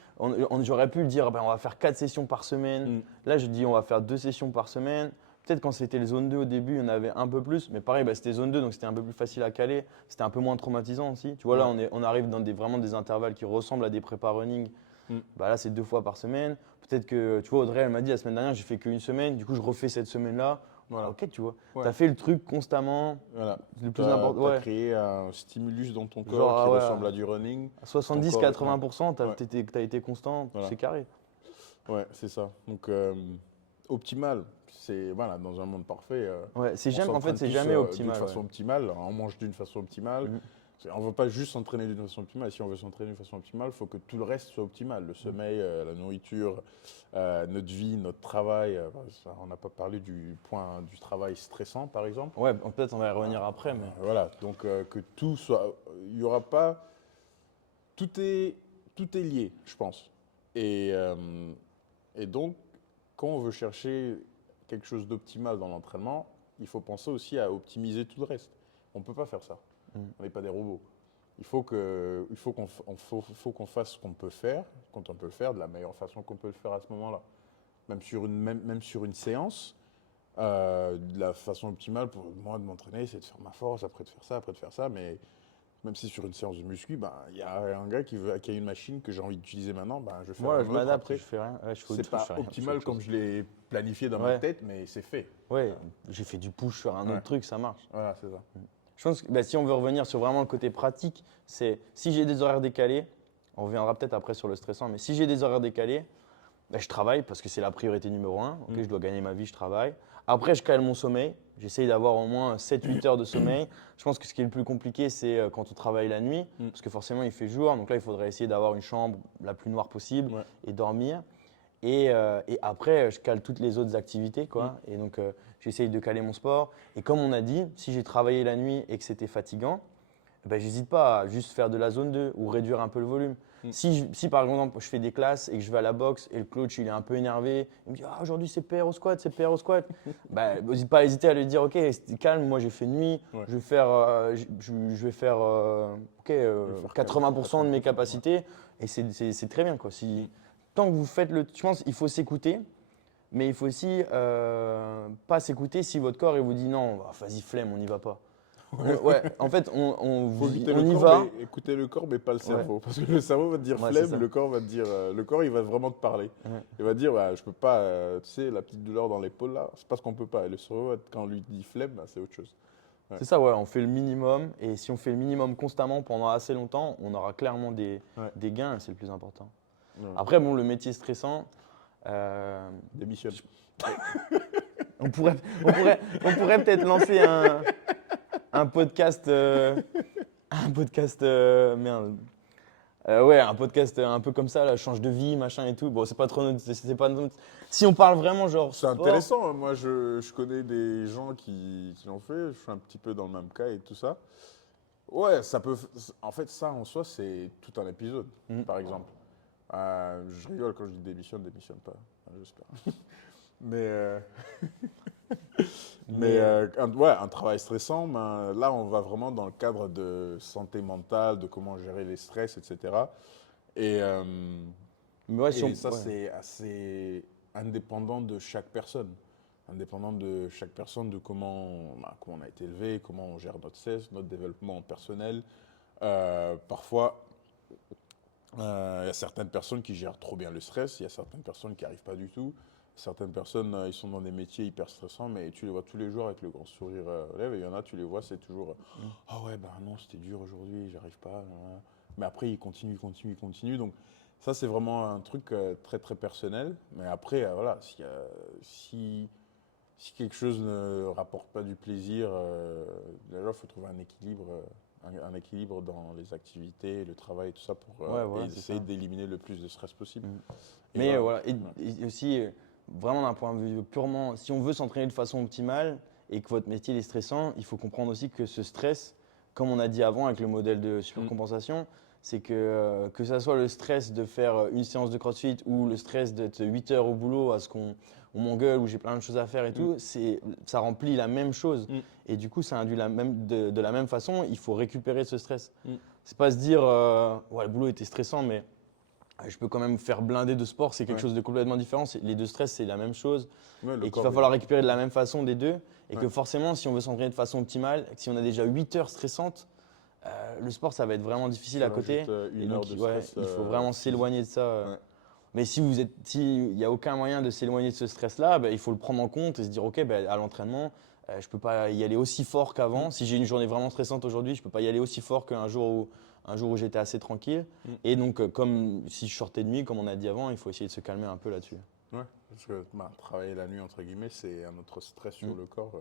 j'aurais pu le dire, ben, on va faire 4 sessions par semaine. Mm. Là, je dis, on va faire 2 sessions par semaine. Peut-être quand c'était le zone 2 au début, il y en avait un peu plus. Mais pareil, bah, c'était zone 2, donc c'était un peu plus facile à caler. C'était un peu moins traumatisant aussi. Tu vois, là, Ouais. on arrive dans vraiment des intervalles qui ressemblent à des prépas running. Mm. Bah, là, c'est 2 fois par semaine. Peut-être que, tu vois, Audrey, elle m'a dit la semaine dernière, j'ai fait qu'une semaine. Du coup, je refais cette semaine-là. Voilà. Ah, ok, tu vois. Ouais. Tu as fait le truc constamment. Voilà. Le Tu plus important. as Ouais. créé un stimulus dans ton corps Genre, qui ah ouais, ressemble à du running. à Ton corps, 70-80%, tu ouais. as été constant, Voilà. c'est carré. Ouais, c'est ça. Donc, optimal, c'est voilà, dans un monde parfait, Ouais, on en fait, s'entraîne c'est tous jamais d'une optimal. façon Ouais. optimale, on mange d'une façon optimale. Mhm. On ne veut pas juste s'entraîner d'une façon optimale. Si on veut s'entraîner d'une façon optimale, il faut que tout le reste soit optimal. Le sommeil, la nourriture, notre vie, notre travail. On n'a pas parlé du point du travail stressant, par exemple. Ouais, peut-être on va y revenir après, mais. Voilà, donc que tout soit. Il n'y aura pas. Tout est, tout est lié, je pense. Et, et donc, quand on veut chercher quelque chose d'optimal dans l'entraînement, il faut penser aussi à optimiser tout le reste. On ne peut pas faire ça. On n'est pas des robots. Il faut qu'on fasse ce qu'on peut faire, quand on peut le faire, de la meilleure façon qu'on peut le faire à ce moment-là. Même sur une séance, de la façon optimale pour moi de m'entraîner, c'est de faire ma force, après de faire ça. Mais même si sur une séance de muscu, il y a un gars qui a une machine que j'ai envie d'utiliser maintenant, je vais faire Moi, un je autre m'adapte, après. je fais rien. Ouais, je fais autre C'est chose, pas je fais rien, je fais optimal autre comme chose. je l'ai planifié dans ma Ouais. tête, mais c'est fait. Ouais, j'ai fait du push sur un Ouais. autre truc, ça marche. Voilà, c'est ça. Je pense que si on veut revenir sur vraiment le côté pratique, c'est si j'ai des horaires décalés, on reviendra peut-être après sur le stressant, mais si j'ai des horaires décalés, je travaille parce que c'est la priorité numéro un. Je dois gagner ma vie, je travaille. Après, je cale mon sommeil. J'essaye d'avoir au moins 7-8 heures de sommeil. Je pense que ce qui est le plus compliqué, c'est quand on travaille la nuit, parce que forcément, il fait jour. Donc là, il faudrait essayer d'avoir une chambre la plus noire possible Ouais. et dormir. Et après, je cale toutes les autres activités, quoi. Et donc, j'essaye de caler mon sport. Et comme on a dit, si j'ai travaillé la nuit et que c'était fatigant, j'hésite pas à juste faire de la zone 2 ou réduire un peu le volume. Si par exemple je fais des classes et que je vais à la boxe et le coach il est un peu énervé, il me dit aujourd'hui c'est PR au squat, c'est PR au squat, n'hésite pas à hésiter à lui dire ok calme, moi j'ai fait nuit, Ouais. je vais faire 80% de mes 80%, capacités et c'est très bien quoi. Tant que vous faites je pense qu'il faut s'écouter. Mais il faut aussi pas s'écouter si votre corps il vous dit non, vas-y flemme, on n'y va pas. Ouais, en fait, on Faut écouter y le corps, va. mais écouter le corps, mais pas le cerveau. Parce que le cerveau va te dire Ouais, c'est flemme, ça. le corps va te dire, le corps, il va vraiment te parler. Ouais. Il va te dire, je peux pas, tu sais, la petite douleur dans l'épaule là, c'est parce qu'on peut pas. Et le cerveau, quand on lui dit flemme, c'est autre chose. Ouais. C'est ça, ouais, on fait le minimum. Et si on fait le minimum constamment pendant assez longtemps, on aura clairement des gains et c'est le plus important. Ouais. Après, bon, le métier stressant, Démissionne. on pourrait peut-être lancer un podcast. Merde. Ouais, un podcast un peu comme ça, là, change de vie, machin et tout. Bon, c'est pas trop Si on parle vraiment genre C'est sport, intéressant, hein. Moi je connais des gens qui l'ont fait, je suis un petit peu dans le même cas et tout ça. Ouais, ça peut. En fait, ça en soi, c'est tout un épisode, par exemple. Je rigole quand je dis démissionne pas, j'espère. Mais, un travail stressant, là, on va vraiment dans le cadre de santé mentale, de comment gérer les stress, etc. Et, mais ouais, et ça, c'est assez indépendant de chaque personne. Indépendant de chaque personne, de comment on a été élevé, comment on gère notre stress, notre développement personnel. Parfois, il y a certaines personnes qui gèrent trop bien le stress, il y a certaines personnes qui n'y arrivent pas du tout. Certaines personnes, ils sont dans des métiers hyper stressants, mais tu les vois tous les jours avec le grand sourire aux lèvres. Et il y en a, tu les vois, c'est toujours « Ah ouais, non, c'était dur aujourd'hui, j'arrive pas. » Mais après, ils continuent. Donc ça, c'est vraiment un truc très, très personnel. Mais après, voilà, si quelque chose ne rapporte pas du plaisir, déjà, il faut trouver un équilibre. Un équilibre dans les activités, le travail et tout ça pour essayer d'éliminer le plus de stress possible. Mais voilà, et aussi, vraiment d'un point de vue purement, si on veut s'entraîner de façon optimale et que votre métier est stressant, il faut comprendre aussi que ce stress, comme on a dit avant avec le modèle de surcompensation, c'est que ça soit le stress de faire une séance de crossfit ou le stress d'être 8 heures au boulot à ce qu'on m'engueule ou j'ai plein de choses à faire et tout, ça remplit la même chose. Et du coup, ça induit de la même façon, il faut récupérer ce stress. C'est pas se dire, ouais, le boulot était stressant, mais je peux quand même faire blinder de sport, c'est quelque chose de complètement différent. Les deux stress, c'est la même chose. Et qu'il va falloir récupérer de la même façon des deux. Et que forcément, si on veut s'entraîner de façon optimale, si on a déjà 8 heures stressantes, le sport, ça va être vraiment difficile à côté. Et donc, il faut vraiment s'éloigner de ça. Mais s'il n'y a aucun moyen de s'éloigner de ce stress-là, il faut le prendre en compte et se dire, OK, à l'entraînement, je ne peux pas y aller aussi fort qu'avant. Si j'ai une journée vraiment stressante aujourd'hui, je ne peux pas y aller aussi fort qu'un jour où j'étais assez tranquille. Et donc, comme si je sortais de nuit, comme on a dit avant, il faut essayer de se calmer un peu là-dessus. Ouais, parce que travailler la nuit, entre guillemets, c'est un autre stress sur le corps.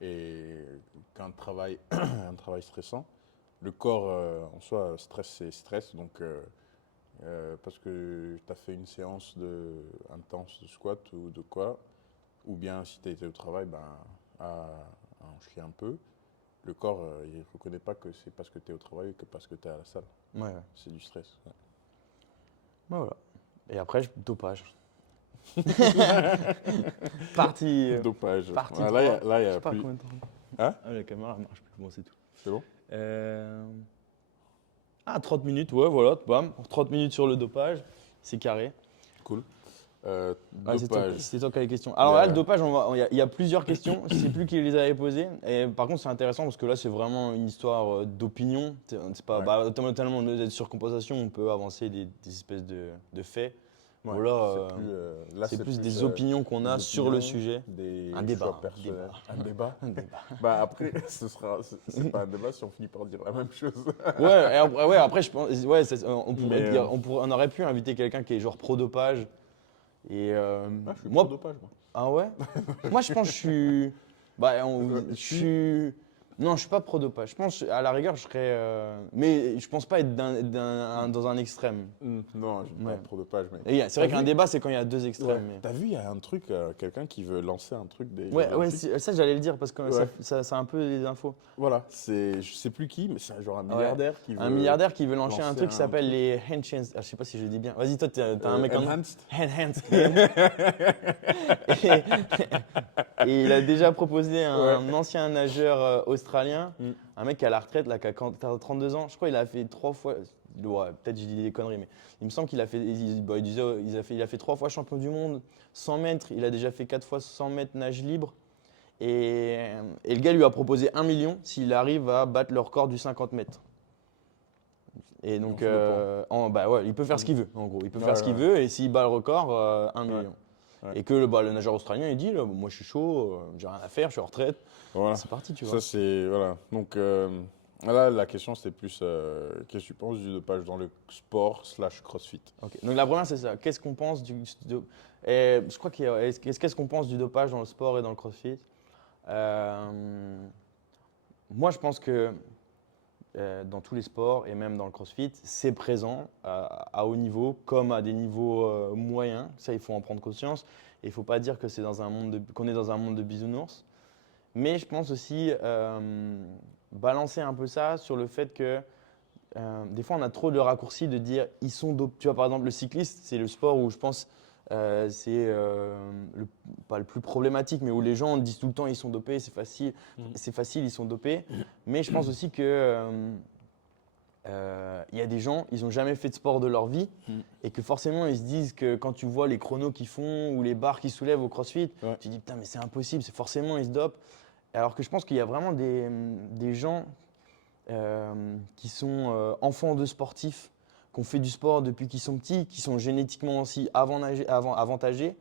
Et qu'un travail, un travail stressant, le corps en soi, stress, c'est stress. Donc, parce que tu as fait une séance intense de squat ou de quoi, ou bien si tu as été au travail, à en chier un peu, le corps, il ne reconnaît pas que c'est parce que tu es au travail que parce que tu es à la salle. Ouais. C'est du stress. Ouais. Voilà. Et après, dopage. Partie Dopage. Partie Là, il y a plus. Hein? Ah, la caméra elle marche plus, bon c'est tout. C'est bon? Ah, 30 minutes, ouais, voilà, bam. 30 minutes sur le dopage, c'est carré. Cool. Ouais, Dopage. c'est toi qui as les questions. Il y Alors là, le a- dopage, il y a plusieurs questions. Je sais plus qui les avait posées. Et par contre, c'est intéressant parce que là, c'est vraiment une histoire d'opinion. C'est pas, Ouais. bah, tellement d'être surcompensation, on peut avancer des espèces de faits. Ouais, Voilà, là, c'est plus des opinions qu'on a des sur le opinions, sujet. des Un débat, choix hein, personnels. débat. Un débat? Un débat. Bah après, c'est pas un débat si on finit par dire la même chose. Ouais, ouais, après, je pense, ouais, on pourrait Mais, dire, on aurait pu inviter quelqu'un qui est genre pro-dopage. Et Ah, je suis moi, pro-dopage, moi. ah ouais? Moi, je pense que je suis. Bah, je suis. Non, je suis pas pro-dopage. Je pense, à la rigueur, je serais. Mais je pense pas être dans un extrême. Non, je dis pas Ouais. pro-dopage, mais. Et c'est vrai T'as qu'un vu débat, c'est quand il y a deux Ouais. extrêmes. mais- T'as vu, il y a un truc, quelqu'un qui veut lancer un truc des Jeux Ouais, Olympiques. ça, j'allais le dire parce que Ouais. ça a un peu des infos. Voilà, je sais plus qui, mais c'est genre un Ouais. milliardaire qui veut. Un milliardaire qui veut lancer un lancer truc qui un s'appelle truc. les handshakes. Ah, je sais pas si je le dis bien. Vas-y, toi, t'as un mec en. Enhanced. Enhanced Game. et, et il a déjà proposé un ancien nageur australien, Mm. un mec qui est à la retraite, là, qui a 32 ans. Je crois qu'il a fait 3 fois. Ouais, peut-être j'ai dit des conneries, mais il me semble qu'il a fait. Il disait, il a fait 3 fois champion du monde, 100 mètres. Il a déjà fait 4 fois 100 mètres nage libre. Et le gars lui a proposé 1 million s'il arrive à battre le record du 50 mètres. Et donc, On fait le bah ouais, il peut faire ce qu'il veut, en gros. Il peut Ouais, faire ce qu'il ouais. veut, et s'il bat le record, 1 million. Ouais. Et que le nageur australien, il dit, là, moi je suis chaud, j'ai rien à faire, je suis en retraite. Voilà. C'est parti, tu vois. Ça, c'est. Voilà. Donc, là, la question, c'était plus qu'est-ce que tu penses du dopage dans le sport/crossfit? Ok. Donc la première, c'est ça. Qu'est-ce qu'on pense je crois qu'est-ce qu'on pense du dopage dans le sport et dans le crossfit? Moi, je pense que dans tous les sports et même dans le crossfit, c'est présent à haut niveau comme à des niveaux moyens. Ça, il faut en prendre conscience. Et il ne faut pas dire que qu'on est dans un monde de bisounours. Mais je pense aussi balancer un peu ça sur le fait que des fois, on a trop de raccourcis de dire ils sont dopés. Tu vois, par exemple, le cycliste, c'est le sport où je pense c'est pas le plus problématique, mais où les gens disent tout le temps ils sont dopés, c'est facile, ils sont dopés. Mais je pense aussi que il y a des gens, ils n'ont jamais fait de sport de leur vie et que forcément ils se disent que quand tu vois les chronos qu'ils font ou les barres qu'ils soulèvent au CrossFit, Ouais. tu te dis putain mais c'est impossible, c'est forcément ils se dopent. Alors que je pense qu'il y a vraiment des gens qui sont enfants de sportifs, qui ont fait du sport depuis qu'ils sont petits, qui sont génétiquement aussi avantagés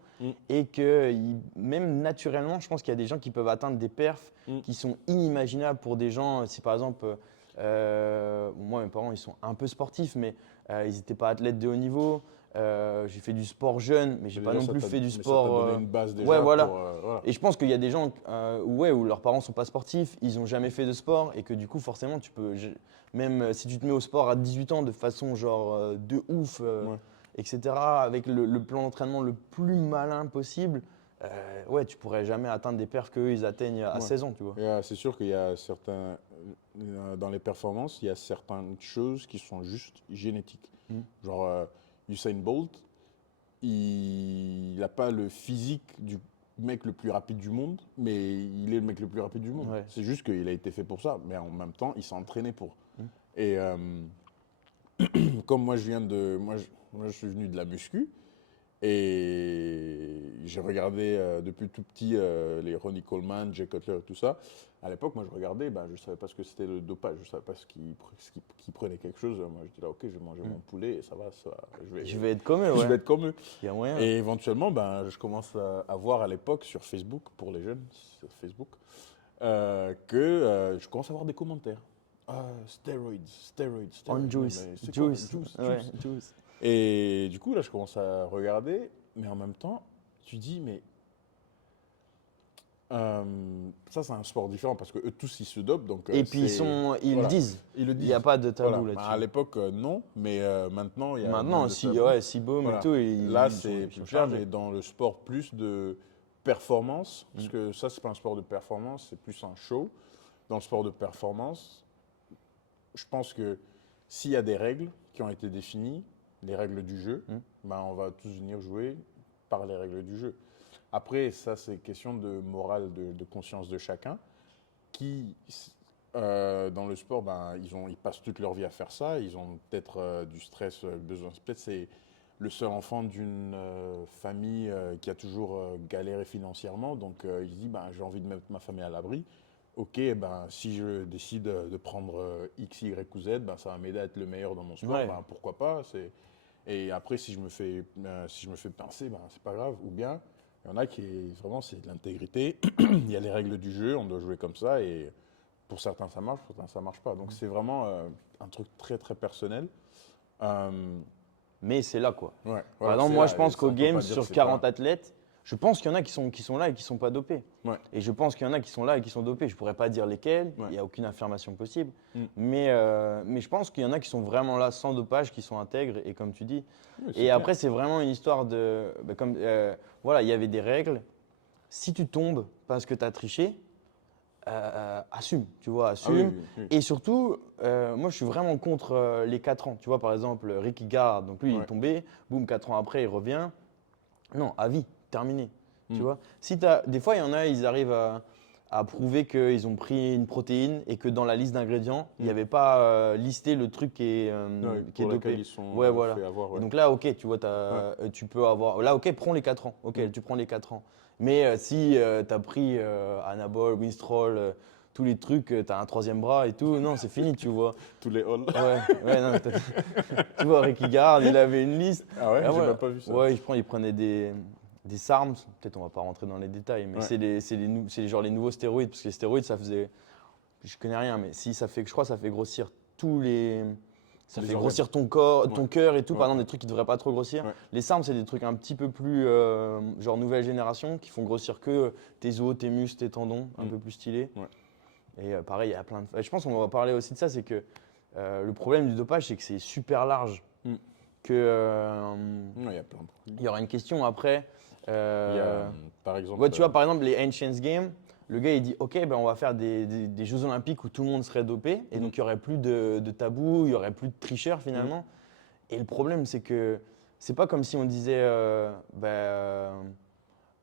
et que même naturellement, je pense qu'il y a des gens qui peuvent atteindre des perfs qui sont inimaginables pour des gens. Si par exemple, moi mes parents ils sont un peu sportifs, mais ils n'étaient pas athlètes de haut niveau. J'ai fait du sport jeune, mais j'ai pas non plus fait du sport. Ça t'a donné une base déjà Ouais, voilà. pour. Voilà. Et je pense qu'il y a des gens où leurs parents sont pas sportifs, ils n'ont jamais fait de sport et que du coup forcément tu peux, même si tu te mets au sport à 18 ans de façon genre de ouf, Ouais. etc., avec le plan d'entraînement le plus malin possible, ouais tu pourrais jamais atteindre des perfs qu'eux ils atteignent à Ouais. 16 ans, tu vois. Et, c'est sûr qu'il y a certains. Dans les performances, il y a certaines choses qui sont juste génétiques. Genre, Usain Bolt, il n'a pas le physique du mec le plus rapide du monde, mais il est le mec le plus rapide du monde. Ouais. C'est juste qu'il a été fait pour ça, mais en même temps, il s'est entraîné pour. Et comme moi, je suis venu de la muscu, et j'ai regardé depuis tout petit les Ronnie Coleman, Jay Cutler et tout ça. À l'époque, moi, je regardais, je ne savais pas ce que c'était le dopage, je ne savais pas qu'ils prenaient quelque chose. Moi, je dis là, ok, je vais manger mon poulet et ça va, Je vais être comme eux, je ouais. vais être comme eux. Il y a moyen. Et éventuellement, je commence à voir à l'époque sur Facebook, pour les jeunes, sur Facebook, que je commence à voir des commentaires. Steroids. On juice. Mais c'est quoi, Juice. Ouais, juice. Et du coup, là, je commence à regarder, mais en même temps, tu dis, mais ça, c'est un sport différent parce que eux tous, ils se dopent. Donc, Et puis ils le voilà. disent. Ils le Il disent. n'y a pas de tabou Voilà. là-dessus. À l'époque, non, mais maintenant, il y a moins Maintenant, de si, tabou. ouais, si boom Voilà. et tout. Là, ils c'est sont plus clair, chargés. mais dans le sport plus de performance, parce que ça, c'est pas un sport de performance, c'est plus un show. Dans le sport de performance, je pense que s'il y a des règles qui ont été définies, les règles du jeu, on va tous venir jouer par les règles du jeu. Après, ça, c'est question de morale, de conscience de chacun. qui, dans le sport, ben, ils passent toute leur vie à faire ça. Ils ont peut-être du stress, besoin. Peut-être c'est le seul enfant d'une famille qui a toujours galéré financièrement. Donc, il se dit, ben, j'ai envie de mettre ma famille à l'abri. Ok, ben, si je décide de prendre X, Y ou Z, ben, ça va m'aider à être le meilleur dans mon sport. Ouais. Ben, pourquoi pas? Et après, si je me fais pincer, ben, c'est pas grave. Ou bien, il y en a qui, vraiment, c'est de l'intégrité. Il y a les règles du jeu, on doit jouer comme ça. Et pour certains, ça marche, pour certains, ça marche pas. Donc, c'est vraiment un truc très, très personnel. Euh, Mais c'est là, quoi. ouais, Par voilà, exemple, c'est moi, là. je Et pense ça, qu'au on peut game, pas dire que sur c'est 40 pas. athlètes, je pense qu'il y en a qui sont là et qui sont pas dopés. Ouais. Et je pense qu'il y en a qui sont là et qui sont dopés. Je pourrais pas dire lesquels, il Ouais. n'y a aucune affirmation possible. Mm. Mais je pense qu'il y en a qui sont vraiment là sans dopage, qui sont intègres, et comme tu dis. Oui, c'est Et clair. après, c'est vraiment une histoire de. Voilà, il y avait des règles. Si tu tombes parce que tu as triché, assume, tu vois, Ah assume. oui, oui, oui. Et surtout, moi, je suis vraiment contre les 4 ans. Tu vois, par exemple, Ricky Gard, donc lui, il est Ouais. tombé, boum, 4 ans après, il revient. Non, à vie, terminé. Tu Mm. vois, des fois, il y en a, ils arrivent à prouver qu'ils ont pris une protéine et que dans la liste d'ingrédients, il n'y Mm. avait pas listé le truc Ouais, qui est pour lesquels dopé. ils sont Ouais, voilà. fait avoir. Et Ouais. donc là, ok, tu vois, Ouais. tu peux avoir. Là, ok, prends les 4 ans. Ok, Mm. tu prends les 4 ans. Mais si tu as pris Anabol, Winstrol, tous les trucs, tu as un troisième bras et tout, non, c'est fini, tu vois. Tous les halls. Ouais, ouais, non, tu vois, Ricky Gard, il avait une liste. Ah ouais, Ah j'ai ouais, même pas vu ça. ouais, il prenait des SARMs, peut-être on va pas rentrer dans les détails, mais Ouais. c'est genre les nouveaux stéroïdes, parce que les stéroïdes, ça faisait, je connais rien, mais si ça fait, je crois que ça fait grossir ça Les fait organes. grossir ton corps, ton Ouais. cœur et tout, Ouais, par exemple ouais. des trucs qui devraient pas trop grossir. Ouais. Les SARMs, c'est des trucs un petit peu plus, genre nouvelle génération, qui font grossir que tes os, tes muscles, tes tendons, un Mm. peu plus stylés. Ouais. Et pareil, il y a plein de. Je pense qu'on va parler aussi de ça, c'est que le problème du dopage, c'est que c'est super large. Mm. Que Ouais, il y a plein de produits. il y aura une question après. Il y a, par exemple, Ouais, tu vois, par exemple, les Ancients Games, le gars il dit ok, ben, on va faire des Jeux Olympiques où tout le monde serait dopé, et donc il n'y aurait plus de tabou, il n'y aurait plus de tricheurs finalement. Et le problème, c'est que c'est pas comme si on disait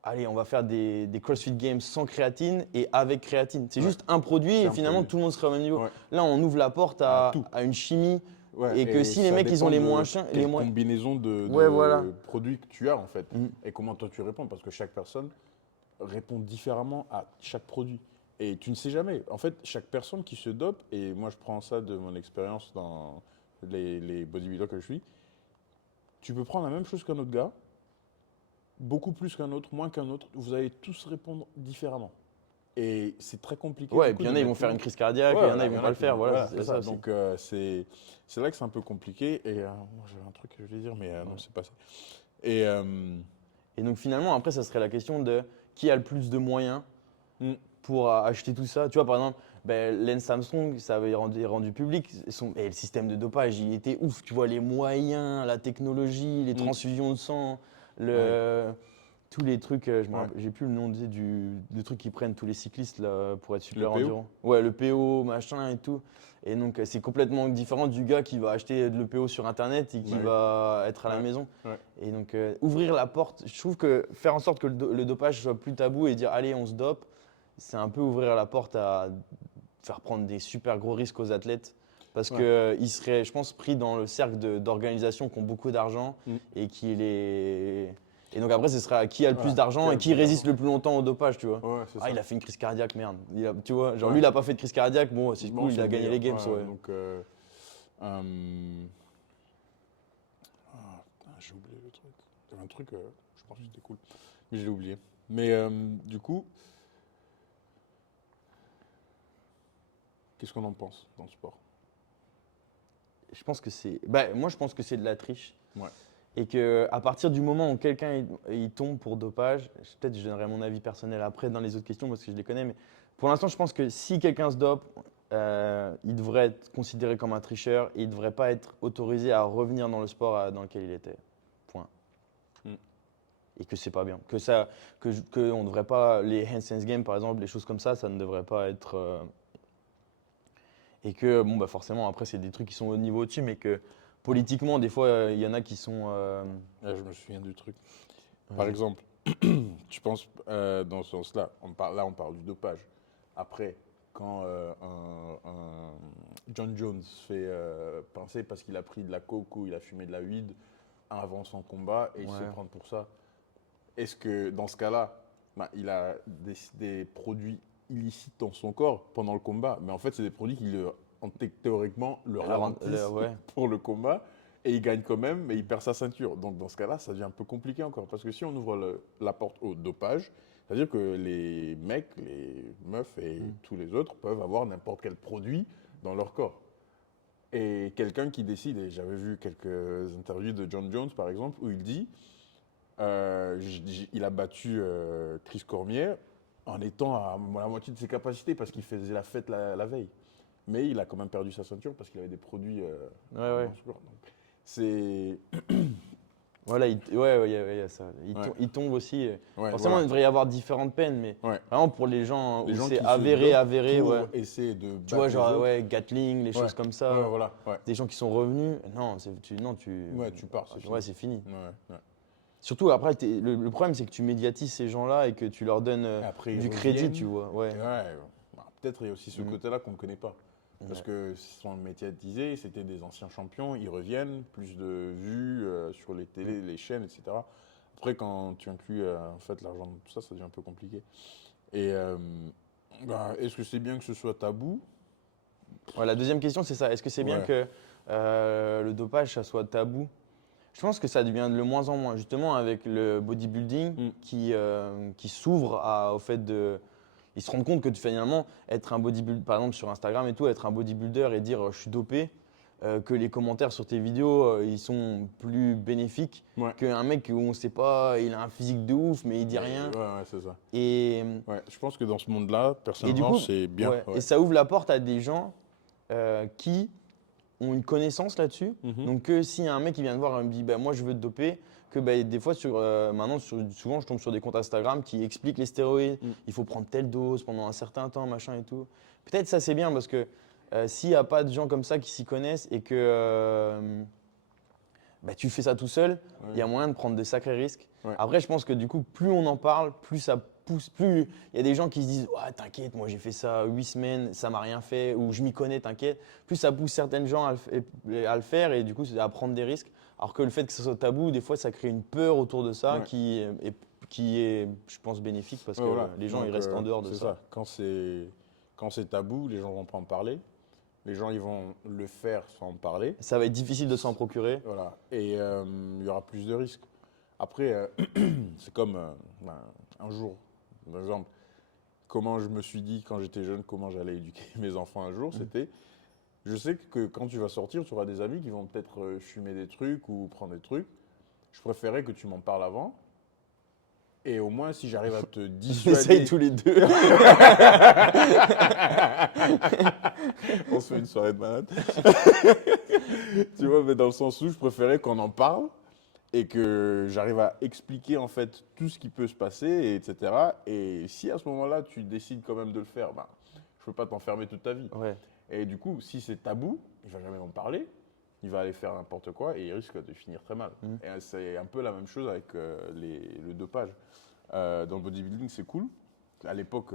allez, on va faire des CrossFit Games sans créatine et avec créatine. C'est Ouais. juste un produit C'est et un finalement produit. tout le monde serait au même niveau. Ouais. Là, on ouvre la porte À tout. à une chimie, Ouais, et que si les ça mecs ils ont dépend les de moins chiens, quelle combinaison Ouais, voilà. de produits que tu as en fait. Mhm. Et comment toi tu réponds, parce que chaque personne répond différemment à chaque produit. Et tu ne sais jamais. En fait, chaque personne qui se dope, et moi je prends ça de mon expérience dans les bodybuilders que je suis, tu peux prendre la même chose qu'un autre gars, beaucoup plus qu'un autre, moins qu'un autre, vous allez tous répondre différemment. Et c'est très compliqué. Ouais, du et coup, puis il y de en a, ils mettre vont tout faire le une monde. crise cardiaque, Ouais, et il y en a, voilà, ils il y vont en pas a le qui faire. vont- Voilà, c'est c'est ça. ça aussi. Donc c'est là que c'est un peu compliqué. Et moi j'avais un truc que je voulais dire, mais non, c'est pas ça. Et Et donc finalement, après, ça serait la question de qui a le plus de moyens mm, pour acheter tout ça. Tu vois, par exemple, Lance Armstrong, ça avait rendu public. Et le système de dopage, il était ouf. Tu vois, les moyens, la technologie, les mm, transfusions de sang, ouais, tous les trucs. ouais. J'ai plus le nom du truc qu'ils prennent tous les cyclistes là, pour être Le super PO? endurant. Ouais, le PO, machin et tout. Et donc, c'est complètement différent du gars qui va acheter de l'EPO sur Internet et qui Ouais. va être à la Ouais. maison. Ouais. Et donc, ouvrir la porte, je trouve que faire en sorte que le dopage soit plus tabou et dire allez, on se dope, c'est un peu ouvrir la porte à faire prendre des super gros risques aux athlètes. Parce Ouais. qu'ils seraient, je pense, pris dans le cercle d'organisations qui ont beaucoup d'argent Mm. et qui les. Et donc après, ce sera qui a le plus Voilà, d'argent qui a et le qui plus résiste d'argent. le plus longtemps au dopage, tu vois. Ouais, c'est Ah, ça. il a fait une crise cardiaque, merde. Tu vois, genre Ouais. lui, il n'a pas fait de crise cardiaque, bon, c'est Bon, cool, c'est il a le gagné les meilleur. games, Ouais, ouais. donc, putain, j'ai oublié le truc. Il y avait un truc, je pense que c'était cool, mais je l'ai oublié. Mais du coup, qu'est-ce qu'on en pense dans le sport? Je pense que c'est. Moi, je pense que c'est de la triche. Ouais. Et que à partir du moment où quelqu'un il tombe pour dopage, peut-être je donnerai mon avis personnel après dans les autres questions parce que je les connais, mais pour l'instant, je pense que si quelqu'un se dope, il devrait être considéré comme un tricheur et il ne devrait pas être autorisé à revenir dans le sport dans lequel il était. Point. Mm. Et que c'est pas bien. Que on devrait pas. Les Hansen's Games, par exemple, les choses comme ça ne devrait pas être. Et que, bon, forcément, après, c'est des trucs qui sont au niveau au-dessus, mais que politiquement, des fois, il y en a qui sont. Là, je me souviens du truc. Par Vas-y. exemple, tu penses dans ce sens-là, on parle du dopage. Après, quand un John Jones se fait pincer parce qu'il a pris de la coke ou il a fumé de la weed avant son combat et il se fait prendre pour ça. Est-ce que dans ce cas-là, bah, il a des produits illicites dans son corps pendant le combat, mais en fait, c'est des produits qui, théoriquement, le ralentissent pour le combat et il gagne quand même, mais il perd sa ceinture. Donc, dans ce cas-là, ça devient un peu compliqué encore. Parce que si on ouvre la porte au dopage, c'est-à-dire que les mecs, les meufs et tous les autres peuvent avoir n'importe quel produit dans leur corps. Et quelqu'un qui décide, et j'avais vu quelques interviews de John Jones, par exemple, où il dit il a battu Chris Cormier en étant à la moitié de ses capacités parce qu'il faisait la fête la veille. Mais il a quand même perdu sa ceinture parce qu'il avait des produits dans son corps. Donc, c'est... Voilà, il y a ça. Il tombe aussi. Forcément, il devrait y avoir différentes peines, mais vraiment pour les gens où c'est avéré. Essayer de tu vois, genre Gatling, les choses comme ça. Des gens qui sont revenus. Non, tu pars. C'est fini. Surtout après, le problème, c'est que tu médiatises ces gens-là et que tu leur donnes du crédit, tu vois. Peut-être il y a aussi ce côté-là qu'on ne connaît pas. Parce que sont médiatisés, c'était des anciens champions, ils reviennent, plus de vues sur les télés, les chaînes, etc. Après, quand tu inclus en fait, l'argent dans tout ça, ça devient un peu compliqué. Et est-ce que c'est bien que ce soit tabou? La deuxième question, c'est ça. Est-ce que c'est bien que le dopage, ça soit tabou? Je pense que ça devient de moins en moins, justement avec le bodybuilding qui s'ouvre au fait de… Ils se rendent compte que finalement, être un bodybuilder, par exemple sur Instagram et tout, être un bodybuilder et dire je suis dopé, que les commentaires sur tes vidéos, ils sont plus bénéfiques qu'un mec où on ne sait pas, il a un physique de ouf, mais il dit rien. C'est ça. Et je pense que dans ce monde-là, personnellement, c'est bien. Et ça ouvre la porte à des gens qui ont une connaissance là-dessus. Donc que si un mec qui vient te voir et me dit moi je veux te doper, que des fois maintenant souvent je tombe sur des comptes Instagram qui expliquent les stéroïdes, il faut prendre telle dose pendant un certain temps, machin et tout. Peut-être ça c'est bien parce que s'il n'y a pas de gens comme ça qui s'y connaissent et que tu fais ça tout seul, il y a moyen de prendre de sacrés risques. Après je pense que du coup plus on en parle, plus ça pousse, plus il y a des gens qui se disent t'inquiète, moi j'ai fait ça 8 semaines, ça m'a rien fait, ou je m'y connais, t'inquiète. Plus ça pousse certaines gens à le faire et du coup c'est à prendre des risques. Alors que le fait que ce soit tabou, des fois ça crée une peur autour de ça qui est, je pense, bénéfique parce que les gens ils restent en dehors de ça. Quand c'est tabou, les gens vont pas en parler. Les gens ils vont le faire sans en parler. Ça va être difficile de s'en procurer. Et il y aura plus de risques. Après, c'est comme un jour, par exemple, comment je me suis dit quand j'étais jeune, comment j'allais éduquer mes enfants un jour, c'était, je sais que quand tu vas sortir, tu auras des amis qui vont peut-être fumer des trucs ou prendre des trucs. Je préférais que tu m'en parles avant. Et au moins, si j'arrive à te dissuader… On essaye tous les deux. On se fait une soirée de malade. Tu vois, mais dans le sens où je préférais qu'on en parle et que j'arrive à expliquer en fait tout ce qui peut se passer, etc. Et si à ce moment-là, tu décides quand même de le faire, je ne peux pas t'enfermer toute ta vie. Et du coup, si c'est tabou, il ne va jamais en parler. Il va aller faire n'importe quoi et il risque de finir très mal. Et c'est un peu la même chose avec le dopage. Dans le bodybuilding, c'est cool. À l'époque,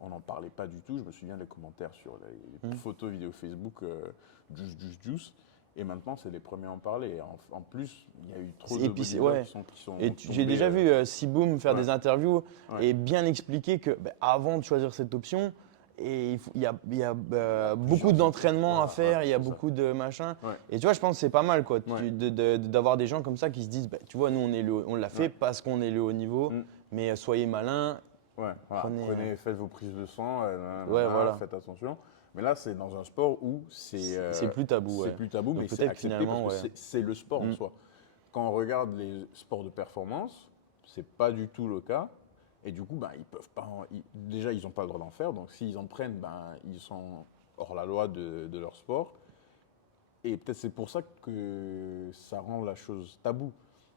on n'en parlait pas du tout. Je me souviens des commentaires sur les photos, vidéos Facebook, juice. Et maintenant, c'est les premiers à en parler. Et en plus, il y a eu trop de bodybuilders qui sont et j'ai déjà vu Siboum faire des interviews et bien expliquer que avant de choisir cette option, et il y a beaucoup d'entraînement à faire, il y a beaucoup de machin. Et tu vois, je pense que c'est pas mal d'avoir des gens comme ça qui se disent, tu vois, nous on l'a fait parce qu'on est le haut niveau, mais soyez malins. Faites vos prises de sang, faites attention. Mais là, c'est dans un sport où c'est plus tabou. C'est plus tabou, mais c'est accepté parce que c'est le sport en soi. Quand on regarde les sports de performance, c'est pas du tout le cas. Et du coup, ils peuvent pas. Déjà, ils n'ont pas le droit d'en faire. Donc, s'ils en prennent, ils sont hors la loi de leur sport. Et peut-être c'est pour ça que ça rend la chose taboue.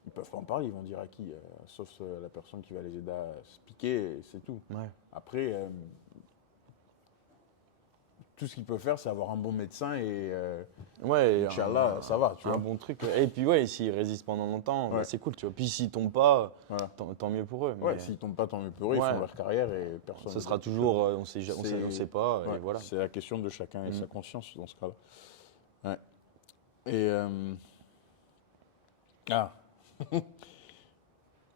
Ils peuvent pas en parler. Ils vont dire à qui, sauf la personne qui va les aider à se piquer, et c'est tout. Après, tout ce qu'il peut faire, c'est avoir un bon médecin et Ouais, Inch'Allah, ça va, tu un vois. bon truc. Et puis ouais, s'ils résistent pendant longtemps, bah, Ouais. c'est cool, tu vois. Puis s'ils tombent pas, Voilà. tant mieux pour eux. Ouais, Mais s'ils tombent pas, tant mieux pour eux, ils ouais, font leur carrière et personne ce ne sera doit toucher. toujours, on sait pas, et Ouais, voilà. c'est la question de chacun et Mm. sa conscience dans ce cas-là. Ouais. Et ah,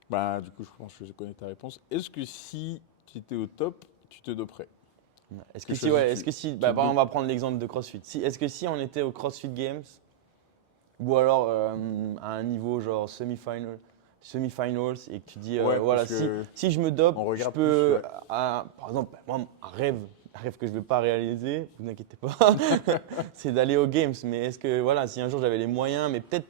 bah du coup, je pense que je connais ta réponse. Est-ce que si tu étais au top, tu te doperais? Est-ce Que que si, choisis-tu? ouais, est-ce que si, Tu bah, te dopes- on va prendre l'exemple de CrossFit. Est-ce que si on était au CrossFit Games, ou alors à un niveau genre semi-finals, et que tu dis, Ouais, voilà, parce que si je me dope, on je regarde plus, peux, ouais. par exemple, moi, un rêve que je ne vais pas réaliser, vous inquiétez pas, c'est d'aller aux Games. Mais est-ce que, voilà, si un jour j'avais les moyens, mais peut-être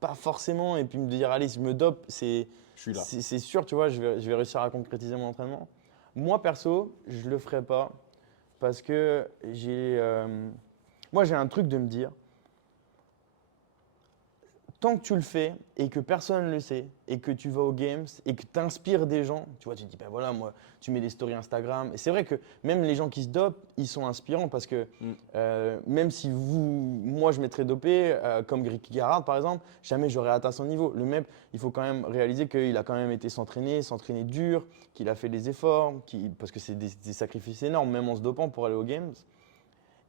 pas forcément, et puis me dire, allez, si je me dope, Je suis là. c'est sûr, tu vois, je vais réussir à concrétiser mon entraînement. Moi, perso, je ne le ferai pas parce que moi, j'ai un truc de me dire, tant que tu le fais et que personne ne le sait et que tu vas aux games et que tu inspires des gens, tu vois, tu te dis, ben voilà, moi, tu mets des stories Instagram. Et c'est vrai que même les gens qui se dopent, ils sont inspirants parce que Mm. même si moi, je m'étais dopé, comme Ricky Garard par exemple, jamais j'aurais atteint son niveau. Le mec, il faut quand même réaliser qu'il a quand même été s'entraîner dur, qu'il a fait des efforts, parce que c'est des sacrifices énormes, même en se dopant pour aller aux games,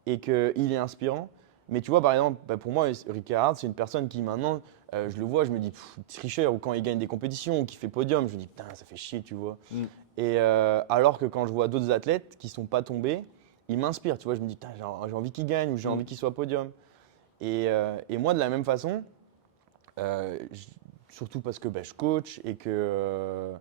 et qu'il est inspirant. Mais tu vois, par exemple, bah, pour moi, Ricky Hart, c'est une personne qui maintenant, je le vois, je me dis, tricheur, ou quand il gagne des compétitions, ou qu'il fait podium, je me dis, putain, ça fait chier, tu vois. Mm. Et alors que quand je vois d'autres athlètes qui ne sont pas tombés, ils m'inspirent, tu vois. Je me dis, putain, j'ai envie qu'il gagne, ou j'ai envie qu'il soit podium. Et moi, de la même façon, surtout parce que bah, je coach et que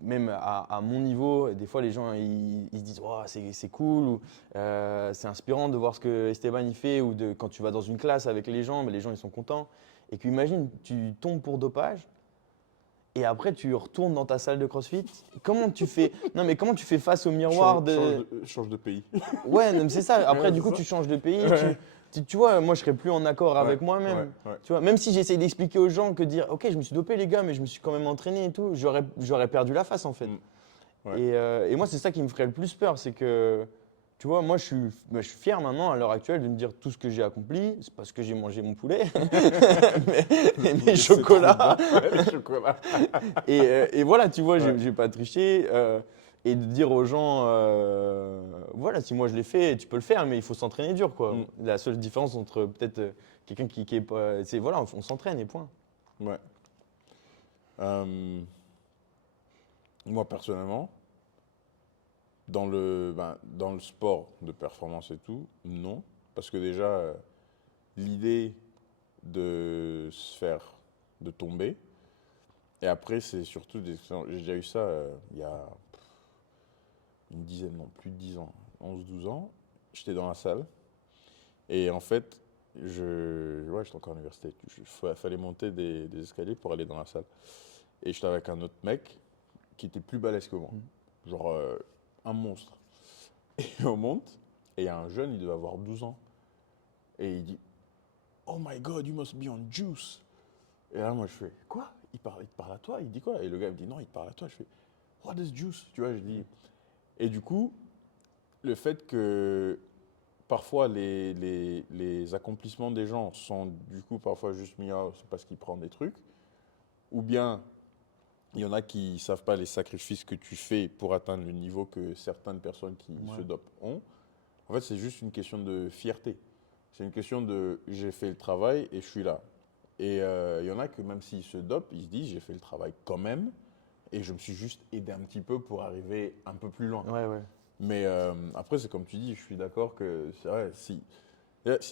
même à mon niveau, des fois les gens ils se disent oh, c'est cool ou c'est inspirant de voir ce que Esteban il fait ou quand tu vas dans une classe avec les gens, mais les gens ils sont contents. Et qu'imagine, tu tombes pour dopage et après tu retournes dans ta salle de CrossFit. Comment tu fais Non mais comment tu fais face au miroir de Change de pays. Ouais, non, mais c'est ça. Après, Ouais, du c'est coup, ça. tu changes de pays. Ouais, Tu vois, moi, je serais plus en accord ouais, avec ouais, moi-même. ouais. Tu vois, même si j'essaye d'expliquer aux gens que dire, OK, je me suis dopé, les gars, mais je me suis quand même entraîné et tout, j'aurais perdu la face, en fait. Mm. Ouais. Et moi, c'est ça qui me ferait le plus peur. C'est que, tu vois, moi, je suis fier maintenant, à l'heure actuelle, de me dire tout ce que j'ai accompli. C'est parce que j'ai mangé mon poulet, mes C'est trop chocolats. bon, les chocolats. Et voilà, tu vois, Ouais. j'ai pas triché. Et de dire aux gens, voilà, si moi je l'ai fait, tu peux le faire, mais il faut s'entraîner dur, quoi. Mm. La seule différence entre peut-être quelqu'un qui est pas. C'est voilà, on s'entraîne et point. Ouais. Moi, personnellement, dans le sport de performance et tout, non. Parce que déjà, l'idée de se faire, de tomber, et après, c'est surtout j'ai déjà eu ça il y a une dizaine, non, plus de 10 ans, 11 12 ans. J'étais dans la salle, et en fait, j'étais encore à l'université. Il fallait monter des escaliers pour aller dans la salle. Et j'étais avec un autre mec qui était plus balèze que moi. Genre un monstre. Et on monte, et il y a un jeune, il devait avoir 12 ans. Et il dit Oh my god, you must be on juice. Et là, moi, je fais Quoi il te parle à toi Il dit quoi? Et le gars me dit Non, il te parle à toi. Je fais What is juice? Tu vois, je dis. Et du coup, le fait que parfois les accomplissements des gens sont du coup parfois juste mis c'est parce qu'ils prennent des trucs, ou bien il y en a qui ne savent pas les sacrifices que tu fais pour atteindre le niveau que certaines personnes qui se dopent ont. En fait, c'est juste une question de fierté. C'est une question de j'ai fait le travail et je suis là. Et il y en a que même s'ils se dopent, ils se disent j'ai fait le travail quand même et je me suis juste aidé un petit peu pour arriver un peu plus loin. Ouais, ouais. Mais après, c'est comme tu dis, je suis d'accord que c'est vrai, si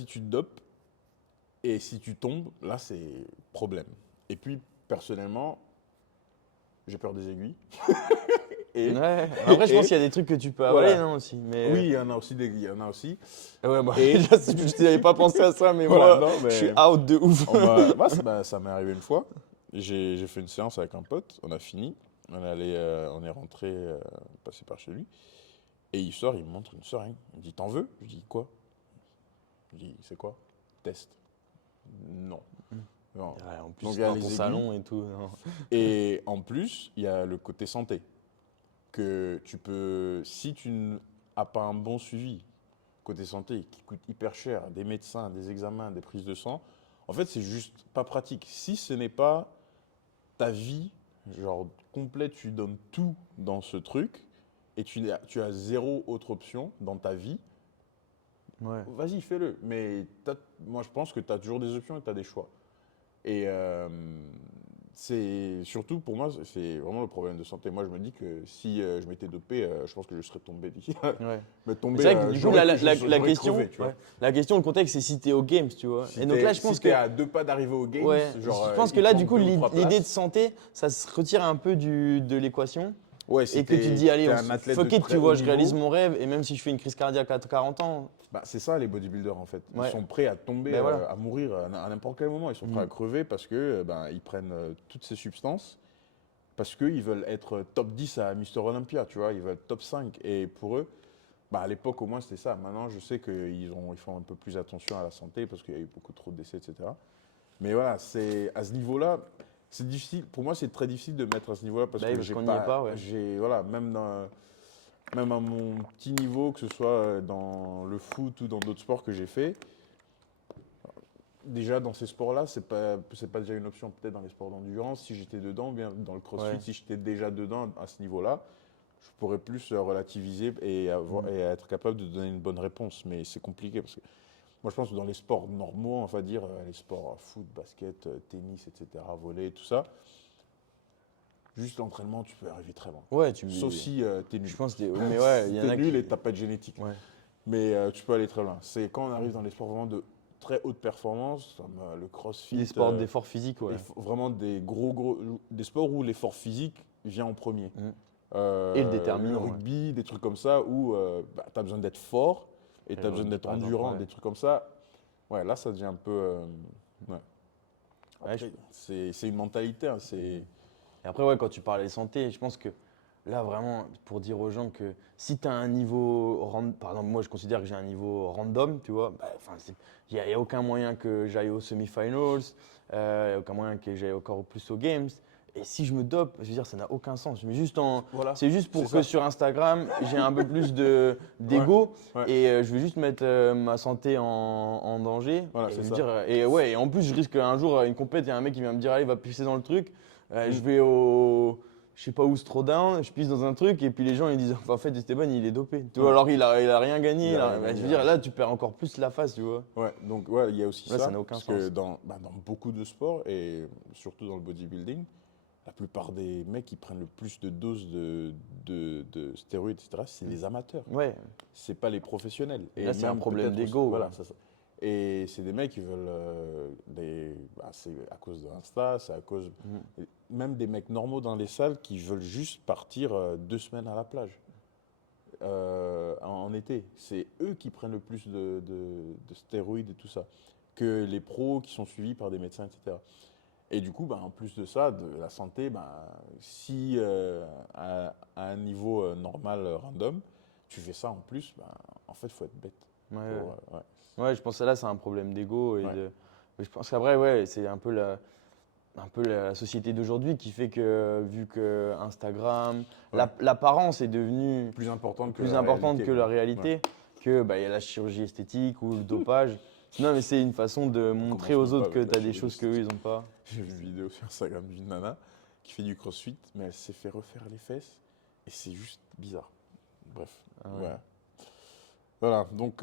tu te dopes et si tu tombes, là, c'est problème. Et puis, personnellement, j'ai peur des aiguilles. Et, Ouais. Après, je pense et qu'il y a des trucs que tu peux avaler, voilà. non, aussi. Mais Oui, il y en a aussi. Il y en a aussi. ouais, bah, Et je n'avais pas pensé à ça, mais voilà, moi, non, je suis mais out de ouf. ça m'est arrivé une fois. J'ai fait une séance avec un pote, on a fini. On est rentré, passé par chez lui. Et il sort, il me montre une seringue. Il me dit T'en veux? Je dis Quoi? Je dis C'est quoi? Test. Non. Non. Ouais, en plus, Donc il y a dans les ton aiguilles. salon et tout. Non. Et en plus, il y a le côté santé. Que tu peux, si tu n'as pas un bon suivi, côté santé, qui coûte hyper cher, des médecins, des examens, des prises de sang, en fait, c'est juste pas pratique. Si ce n'est pas ta vie, genre complète, tu donnes tout dans ce truc et tu as zéro autre option dans ta vie, Ouais. vas-y, fais-le. Mais moi, je pense que tu as toujours des options et tu as des choix. Et c'est surtout pour moi, c'est vraiment le problème de santé. Moi, je me dis que si je m'étais dopé, je pense que je serais tombé. Ouais. Mais Mais tombé, c'est vrai que du coup, la j'aurais question, crevé, tu vois. ouais, la question, le contexte, c'est si tu es aux Games, tu vois. Si Et donc là, je pense t'es que, à 2 pas d'arriver aux Games, ouais, genre, je pense que il là, te du manque coup, 2 ou 3 l'idée de places. santé, ça se retire un peu de l'équation. Ouais, si Et que tu dis, allez, t'es un athlète de fuck it, très tu vois, haut je réalise niveau, mon rêve. Et même si je fais une crise cardiaque à 40 ans, bah, c'est ça les bodybuilders en fait. Ils ouais, sont prêts à tomber, ben voilà. à mourir à n'importe quel moment. Ils sont prêts à Mhm. crever parce que ben, ils prennent toutes ces substances parce qu'ils veulent être top 10 à Mister Olympia, tu vois. Ils veulent être top 5. Et pour eux, bah, à l'époque au moins c'était ça. Maintenant, je sais qu'ils font un peu plus attention à la santé parce qu'il y a eu beaucoup trop de décès, etc. Mais voilà, c'est à ce niveau-là, c'est difficile. Pour moi, c'est très difficile de mettre à ce niveau-là parce Bah oui, que parce j'ai qu'on n'y est pas, pas, ouais. voilà, même à mon petit niveau, que ce soit dans le foot ou dans d'autres sports que j'ai fait, déjà dans ces sports-là, c'est pas déjà une option. Peut-être dans les sports d'endurance, si j'étais dedans, ou bien dans le crossfit, Ouais. si j'étais déjà dedans à ce niveau-là, je pourrais plus relativiser et être capable de donner une bonne réponse. Mais c'est compliqué parce que moi, je pense que dans les sports normaux, on va dire les sports foot, basket, tennis, etc., volley, tout ça, juste l'entraînement, tu peux arriver très loin. Ouais, Sauf si tu es nul. je pense, mais ouais, il y en T'es a nul qui. et t'as pas de génétique. Ouais. Mais tu peux aller très loin. C'est quand on arrive dans les sports vraiment de très haute performance, comme le crossfit, Des sports d'effort physique, ouais. vraiment des des sports où l'effort physique vient en premier. Mhm. Et le Le déterminant, ouais. rugby, des trucs comme ça où tu as besoin d'être fort et Et tu le as besoin rugby, d'être par exemple, endurant, ouais. des trucs comme ça. Ouais, là, ça devient un peu. Ouais. Ouais, Après, c'est une mentalité. Hein, Et après, ouais, quand tu parlais de santé, je pense que là, vraiment, pour dire aux gens que si tu as un niveau, par exemple, moi, je considère que j'ai un niveau random, tu vois, bah, il n'y a aucun moyen que j'aille aux semi-finals, il n'y a aucun moyen que j'aille encore plus aux Games. Et si je me dope, je veux dire, ça n'a aucun sens. Je mets juste Voilà, c'est juste pour c'est que ça. sur Instagram, j'ai un peu plus Ouais, d'ego ouais. et je vais juste mettre ma santé en danger. Voilà, Et c'est me ça. dire, et ouais, et en plus, je risque un jour, une compète, il y a un mec qui vient me dire, allez, va pisser dans le truc. Je vais au, je sais pas où, Throwdown, je pisse dans un truc et puis les gens ils disent en fait Esteban il est dopé. Tu vois, Ouais. alors il a rien gagné. Il a rien Bah, je gagné, veux dire ouais. là tu perds encore plus la face, tu vois. Ouais, donc ouais, il y a aussi Là ça ça, n'a aucun parce que sens. dans beaucoup de sports, et surtout dans le bodybuilding, la plupart des mecs qui prennent le plus de doses de stéroïdes, etc., c'est les amateurs. Ouais, C'est pas les professionnels. là c'est un même problème peut-être aussi- d'ego. Voilà, Ouais. c'est ça. Et c'est des mecs qui veulent c'est à cause de Insta, c'est à cause même des mecs normaux dans les salles qui veulent juste partir 2 semaines à la plage en été. C'est eux qui prennent le plus de stéroïdes et tout ça que les pros qui sont suivis par des médecins, etc. Et du coup, ben, en plus de ça, de la santé, ben, si à un niveau normal, random, tu fais ça en plus, ben, en fait, il faut être bête. Ouais, Ouais. ouais, je pense que là c'est un problème d'ego Ouais. mais je pense qu'après ouais c'est un peu la société d'aujourd'hui qui fait que vu que Instagram, Ouais. l'apparence est devenue Plus importante que plus la importante réalité, que quoi. la réalité, que bah, il y a la chirurgie esthétique ou le dopage. Non, mais c'est une façon de montrer Commence aux même pas autres que avec la tu as des chirurgie choses qu'eux, ils esthétique. n'ont pas. J'ai vu une vidéo sur Instagram d'une nana qui fait du crossfit, mais elle s'est fait refaire les fesses et c'est juste bizarre. Bref, Ah ouais. voilà. Voilà, donc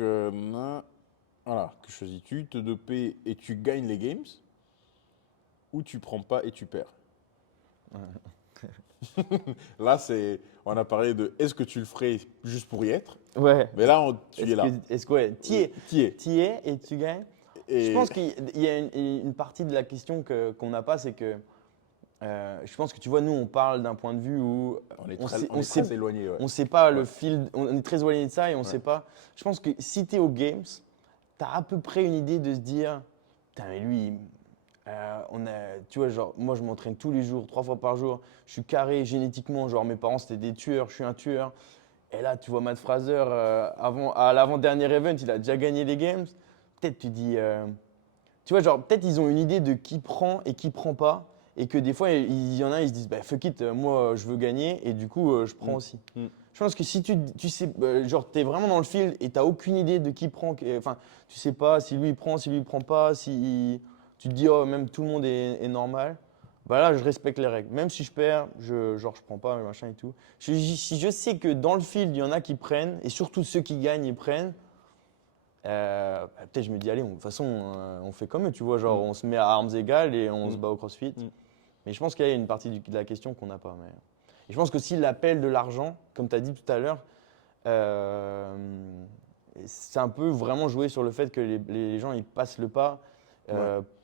voilà, que choisis-tu? Te doper et tu gagnes les games ou tu prends pas et tu perds? Là, on a parlé de est-ce que tu le ferais juste pour y être? Ouais. Mais là, tu es là. Ouais, T'y es. t'y es et tu gagnes. Je Et pense qu'il y a une partie de la question qu'on n'a pas, c'est que je pense que tu vois, nous, on parle d'un point de vue où on est on sait, très éloigné. Ouais. on sait pas Ouais. le fil, on est très éloigné de ça et on Ouais. sait pas. Je pense que si tu es aux Games, tu as à peu près une idée de se dire, putain, mais lui, tu vois, genre, moi, je m'entraîne tous les jours, 3 fois par jour. Je suis carré génétiquement, genre, mes parents, c'était des tueurs, je suis un tueur. Et là, tu vois, Matt Fraser, à l'avant-dernier event, il a déjà gagné les Games. Peut-être tu dis, tu vois, genre, peut-être ils ont une idée de qui prend et qui prend pas. et que des fois, il y en a, ils se disent, bah, fuck it, moi, je veux gagner, et du coup, je prends aussi. Je pense que si tu sais, genre, tu es vraiment dans le field et tu n'as aucune idée de qui prend, enfin, tu sais pas si lui il prend, si lui il prend pas, si tu te dis, oh, même tout le monde est normal, bah là, je respecte les règles. Même si je perds, genre, je prends pas, machin et tout. Si je sais que dans le field, il y en a qui prennent, et surtout ceux qui gagnent, ils prennent, bah, peut-être je me dis, allez, de toute façon, on fait comme eux, tu vois, genre, on se met à armes égales et on se bat au crossfit. Mais je pense qu'il y a une partie de la question qu'on n'a pas. Et je pense que si l'appel de l'argent, comme tu as dit tout à l'heure, c'est un peu vraiment jouer sur le fait que les gens ils passent le pas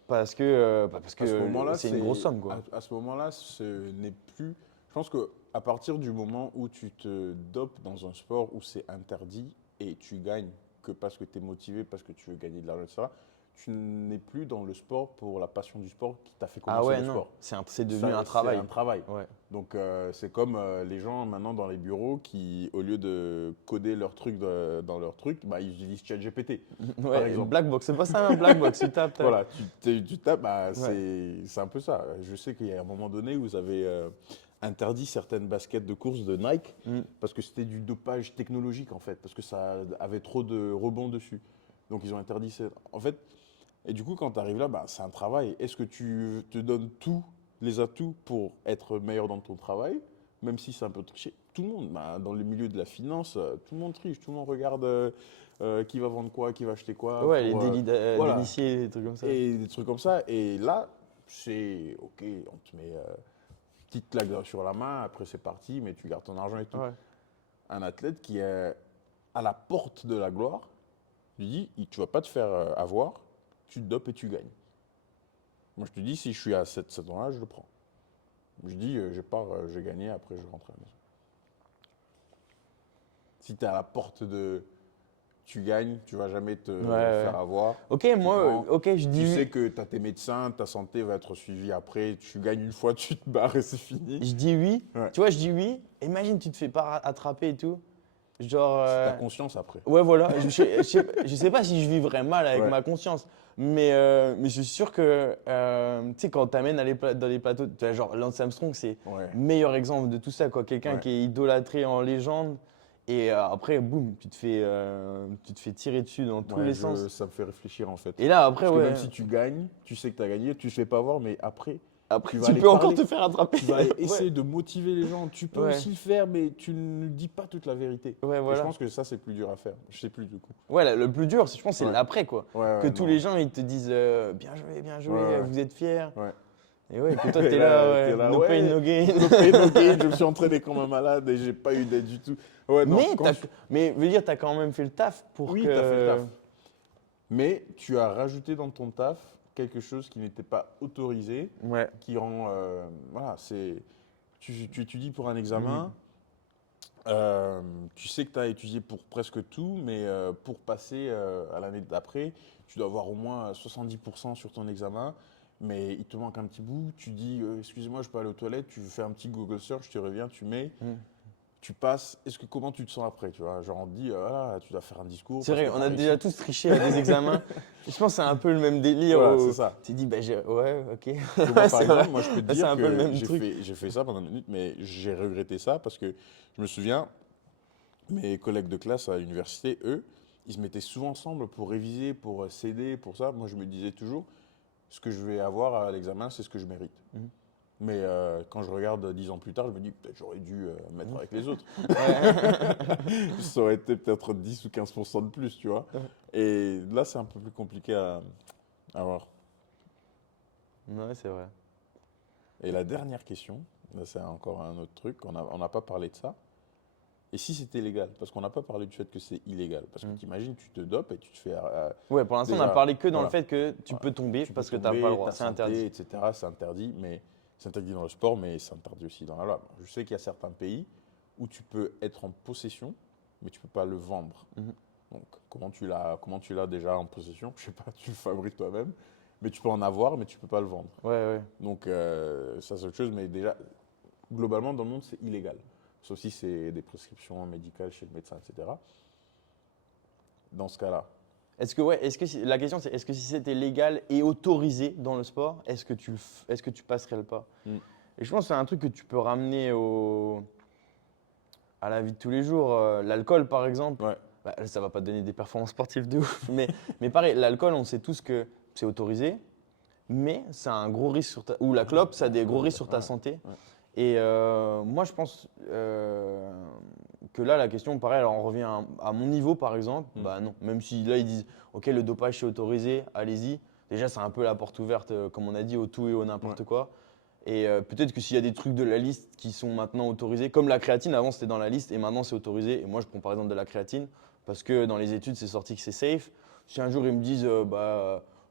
parce que, À ce moment-là, c'est une grosse somme. Quoi. à ce moment-là, ce n'est plus. Je pense qu'à partir du moment où tu te dopes dans un sport où c'est interdit et tu gagnes que parce que tu es motivé, parce que tu veux gagner de l'argent, etc., tu n'es plus dans le sport pour la passion du sport qui t'a fait Ah commencer ouais, le non, sport. c'est devenu un C'est travail. un travail. Ouais. Donc, c'est comme les gens maintenant dans les bureaux qui, au lieu de coder leur truc dans leur truc, bah, ils utilisent ChatGPT, par Ouais, exemple. Blackbox, c'est pas ça, un Blackbox, tu tapes. Voilà, tu tapes, bah, Ouais. c'est un peu ça. Je sais qu'il y a un moment donné où vous avez interdit certaines baskets de course de Nike Mm. parce que c'était du dopage technologique en fait, parce que ça avait trop de rebonds dessus. Donc ils ont interdit ça. En fait, et du coup, quand tu arrives là, bah, c'est un travail. Est-ce que tu te donnes tous les atouts pour être meilleur dans ton travail, même si c'est un peu triché? Tout le monde, bah, dans le milieu de la finance, tout le monde triche, tout le monde regarde qui va vendre quoi, qui va acheter quoi. Ouais, les Pour, délits voilà, d'initiés, des trucs comme ça. et des trucs comme ça. Et là, c'est OK, on te met une petite claque sur la main, après c'est parti, mais tu gardes ton argent et tout. Ouais. Un athlète qui est à la porte de la gloire, lui dit, tu vas pas te faire avoir, tu te dopes et tu gagnes. Moi, je te dis, si je suis à 7 ans-là, je le prends. Je dis, je pars, je vais gagner, après je rentre à la maison. Si tu es à la porte de tu gagnes, tu vas jamais te Ouais. faire avoir. Ok, Tu moi, prends, ok, je dis tu sais oui. que tu as tes médecins, ta santé va être suivie après. Tu gagnes une fois, tu te barres et c'est fini. Je dis oui. Ouais. Tu vois, je dis oui. Imagine, tu te fais pas attraper et tout. Genre. C'est ta conscience après. Ouais, voilà. Je sais pas si je vivrais mal avec Ouais. ma conscience. Mais je suis sûr que, tu sais, quand t'amènes dans les plateaux, tu vois, genre Lance Armstrong, c'est Ouais. le meilleur exemple de tout ça, quoi. Quelqu'un Ouais. qui est idolâtré en légende. Et après, boum, tu te fais tirer dessus dans tous Ouais, les sens. ça me fait réfléchir en fait. Et là, après, Parce que ouais. même si tu gagnes, tu sais que tu as gagné, tu ne te fais pas voir, mais après, Après, tu vas tu aller peux encore parler. te faire attraper. Tu vas aller Ouais. essayer de motiver les gens. Tu peux Ouais. aussi le faire, mais tu ne dis pas toute la vérité. Ouais, Et je voilà. pense que ça, c'est plus dur à faire. Je sais plus du coup. Ouais, le plus dur, je pense, c'est Ouais. l'après, quoi. Ouais, Que ouais, tous non. les gens, ils te disent bien joué, Ouais, ouais. vous êtes fiers. Ouais. Et ouais, que toi, Et t'es là, là, ouais, t'es là, no pain, ouais, no gain. no pain, no gain, je me suis entraîné comme un malade et j'ai pas eu d'aide du tout. Ouais, non, Mais veut dire, t'as quand même fait le taf pour oui, que. t'as fait le taf. Mais tu as rajouté dans ton taf quelque chose qui n'était pas autorisé, Ouais. qui rend. Voilà, c'est. Tu étudies pour un examen, tu sais que tu as étudié pour presque tout, mais pour passer à l'année d'après, tu dois avoir au moins 70% sur ton examen. Mais il te manque un petit bout, tu dis excusez-moi, je peux aller aux toilettes, tu fais un petit Google search, tu reviens, tu mets, Mm. tu passes. Comment tu te sens après, tu vois? Genre on te dit voilà, tu dois faire un discours C'est parce vrai, que tu on as a déjà réussi. tous triché à des examens. Je pense que c'est un peu le même délire Voilà, c'est où ça. tu dis, bah, ouais, ok. Que moi, Ouais, par c'est vrai. exemple, moi, je peux te Là, c'est dire un peu le que même truc. j'ai fait ça pendant une minute, mais j'ai regretté ça parce que je me souviens, mes collègues de classe à l'université, eux, ils se mettaient souvent ensemble pour réviser, pour s'aider, pour ça. Moi, je me disais toujours, ce que je vais avoir à l'examen, c'est ce que je mérite. Mhm. Mais quand je regarde 10 ans plus tard, je me dis, peut-être j'aurais dû me mettre avec les autres. Ouais. Ça aurait été peut-être 10 ou 15% de plus, tu vois. Et là, c'est un peu plus compliqué à voir. Ouais, c'est vrai. Et la dernière question, là, c'est encore un autre truc, on n'a pas parlé de ça. Et si c'était légal? Parce qu'on n'a pas parlé du fait que c'est illégal. Parce que Mm. t'imagines, tu te dopes et tu te fais. Ouais, pour l'instant, on a Déjà, parlé que dans le voilà, fait que tu voilà. peux tomber Tu peux parce que t'as pas le tomber, droit. ta C'est santé, interdit. etc. C'est interdit, mais c'est interdit dans le sport, mais c'est interdit aussi dans la loi. Je sais qu'il y a certains pays où tu peux être en possession, mais tu peux pas le vendre. Mhm. Donc, comment tu l'as déjà en possession? Je sais pas, tu le fabriques toi-même, mais tu peux en avoir, mais tu peux pas le vendre. Ouais, ouais. Donc, ça c'est autre chose, mais déjà, globalement, dans le monde, c'est illégal. Sauf si c'est des prescriptions médicales chez le médecin, etc. Dans ce cas-là, La question c'est est-ce que si c'était légal et autorisé dans le sport, est-ce que tu passerais le pas? Et je pense que c'est un truc que tu peux ramener à la vie de tous les jours. L'alcool par exemple, Ouais. bah, ça va pas te donner des performances sportives de ouf, mais pareil, l'alcool on sait tous que c'est autorisé, mais ça a un gros risque ou la clope, ça a des gros risques sur ta santé. Ouais. Et moi, je pense que là, la question, pareil, alors on revient à mon niveau, par exemple. Bah non, même si là, ils disent, OK, le dopage, c'est autorisé, allez-y. Déjà, c'est un peu la porte ouverte, comme on a dit, au tout et au n'importe quoi. Et peut-être que s'il y a des trucs de la liste qui sont maintenant autorisés, comme la créatine, avant c'était dans la liste et maintenant c'est autorisé. Et moi, je prends par exemple de la créatine parce que dans les études, c'est sorti que c'est safe. Si un jour ils me disent,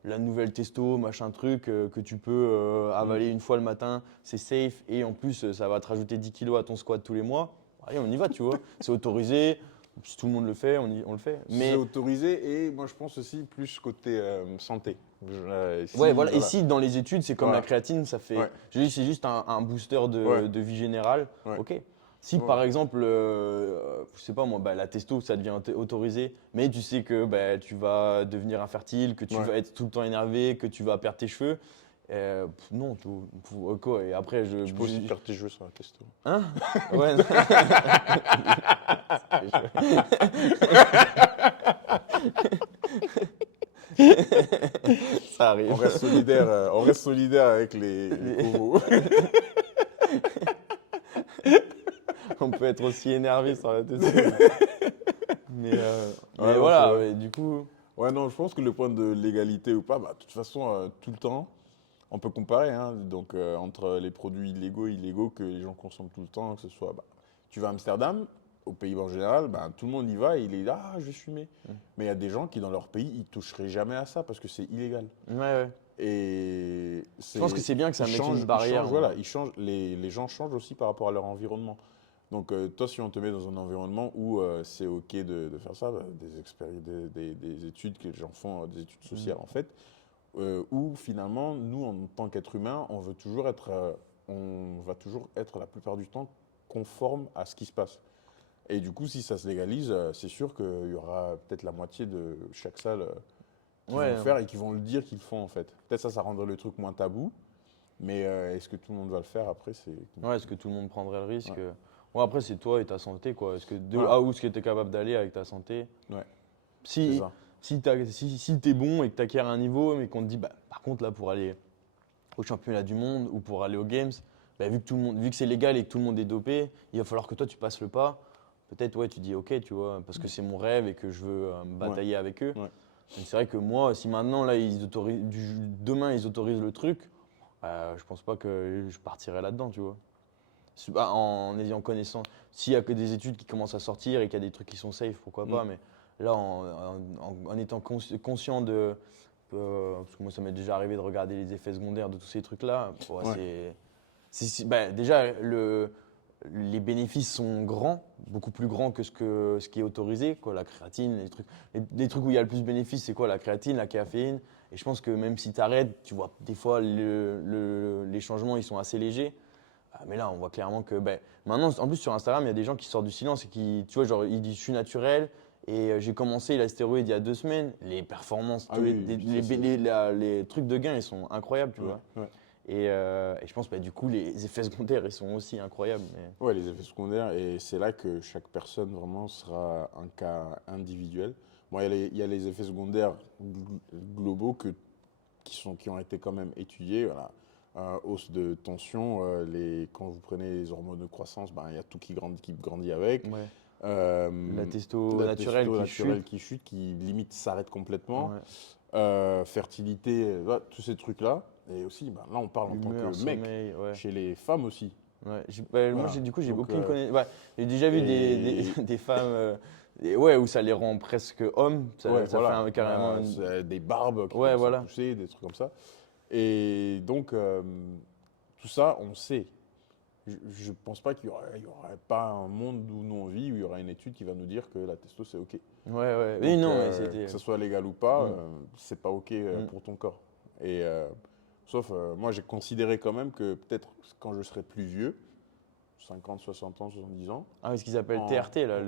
la nouvelle testo, machin truc, que tu peux avaler une fois le matin, c'est safe et en plus ça va te rajouter 10 kilos à ton squat tous les mois. Allez, on y va, tu vois. C'est autorisé. Si tout le monde le fait, on le fait. C'est autorisé et moi je pense aussi plus côté santé. Ouais, voilà. Et si dans les études, c'est comme la Voilà. créatine, ça fait. Ouais. Je dis, c'est juste un booster Ouais. de vie générale. Ouais. Ok. Si Ouais. par exemple, je sais pas moi, la testo, ça devient autorisé, mais tu sais que tu vas devenir infertile, que tu Ouais. vas être tout le temps énervé, que tu vas perdre tes cheveux. Non, quoi. Et après, Tu peux aussi perdre tes cheveux sur la testo. Hein? Ouais. Ça arrive. On reste solidaire avec les coraux. On peut être aussi énervé sur la testo. Mais non, voilà, c'est vrai. ouais, du coup. Ouais, non, je pense que le point de légalité ou pas, bah, de toute façon, tout le temps, on peut comparer hein, donc, entre les produits illégaux et illégaux que les gens consomment tout le temps, que ce soit, tu vas à Amsterdam, aux Pays-Bas en général, tout le monde y va et il est là, ah, je vais fumer. Mais il y a des gens qui, dans leur pays, ils toucheraient jamais à ça parce que c'est illégal. Ouais. Et Je pense que c'est bien que ça mette une barrière. Voilà, les gens changent aussi par rapport à leur environnement. Donc, toi, si on te met dans un environnement où c'est OK de faire ça, des études que les gens font, des études sociales en fait, où finalement, nous, en tant qu'être humain, on va toujours être la plupart du temps conforme à ce qui se passe. Et du coup, si ça se légalise, c'est sûr qu'il y aura peut-être la moitié de chaque salle qui vont le faire et qui vont le dire qu'ils le font en fait. Peut-être ça rendrait le truc moins tabou, mais est-ce que tout le monde va le faire après Ouais, est-ce que tout le monde prendrait le risque? Ouais. Ouais, après, c'est toi et ta santé, quoi. Est-ce que où est-ce que tu es capable d'aller avec ta santé? Ouais, c'est Si, ça. si tu es bon et que tu acquiers un niveau, mais qu'on te dit, par contre, là, pour aller au championnat du monde ou pour aller aux Games, vu que c'est légal et que tout le monde est dopé, il va falloir que toi, tu passes le pas. Peut-être, ouais, tu dis, OK, tu vois, parce que c'est mon rêve et que je veux me batailler avec eux. Ouais. Mais c'est vrai que moi, si maintenant, là, demain, ils autorisent le truc, je pense pas que je partirais là-dedans, tu vois. En ayant connaissance, s'il y a que des études qui commencent à sortir et qu'il y a des trucs qui sont safe, pourquoi pas, mais là, en étant conscient de. Parce que moi, ça m'est déjà arrivé de regarder les effets secondaires de tous ces trucs-là, déjà, les bénéfices sont grands, beaucoup plus grands que ce qui est autorisé, quoi, la créatine, les trucs où il y a le plus de bénéfices, c'est quoi? La créatine, la caféine. Et je pense que même si tu arrêtes, tu vois, des fois, les changements, ils sont assez légers. Mais là, on voit clairement que maintenant, en plus sur Instagram, il y a des gens qui sortent du silence et qui, tu vois, genre, ils disent je suis naturel et j'ai commencé la stéroïde il y a 2 semaines. Les performances, les trucs de gain, ils sont incroyables, tu vois. Ouais. Et je pense du coup, les effets secondaires, ils sont aussi incroyables. Ouais, les effets secondaires, et c'est là que chaque personne vraiment sera un cas individuel. Bon, il y a les effets secondaires globaux qui ont été quand même étudiés. Voilà. Hausse de tension, quand vous prenez les hormones de croissance, il y a tout qui grandit avec. Ouais. La testo naturelle qui chute, qui limite s'arrête complètement. Ouais. Fertilité, tous ces trucs-là. Et aussi, là, on parle en tant que mec, chez les femmes aussi. Ouais. Voilà. Moi, j'ai Donc, aucune connaissance. J'ai déjà vu des femmes où ça les rend presque hommes. Ça fait carrément des barbes qui Ouais, commencent voilà. à pousser, des trucs comme ça. Et donc, tout ça, on sait. Je ne pense pas qu'il y aurait pas un monde où nous on vit, où il y aura une étude qui va nous dire que la testo, c'est OK. Ouais. Donc, Mais non, mais c'était. que ce soit légal ou pas, c'est pas OK pour ton corps. Et sauf, moi, j'ai considéré quand même que peut-être quand je serai plus vieux, 50, 60 ans, 70 ans. Ah oui, ce qu'ils appellent TRT, là.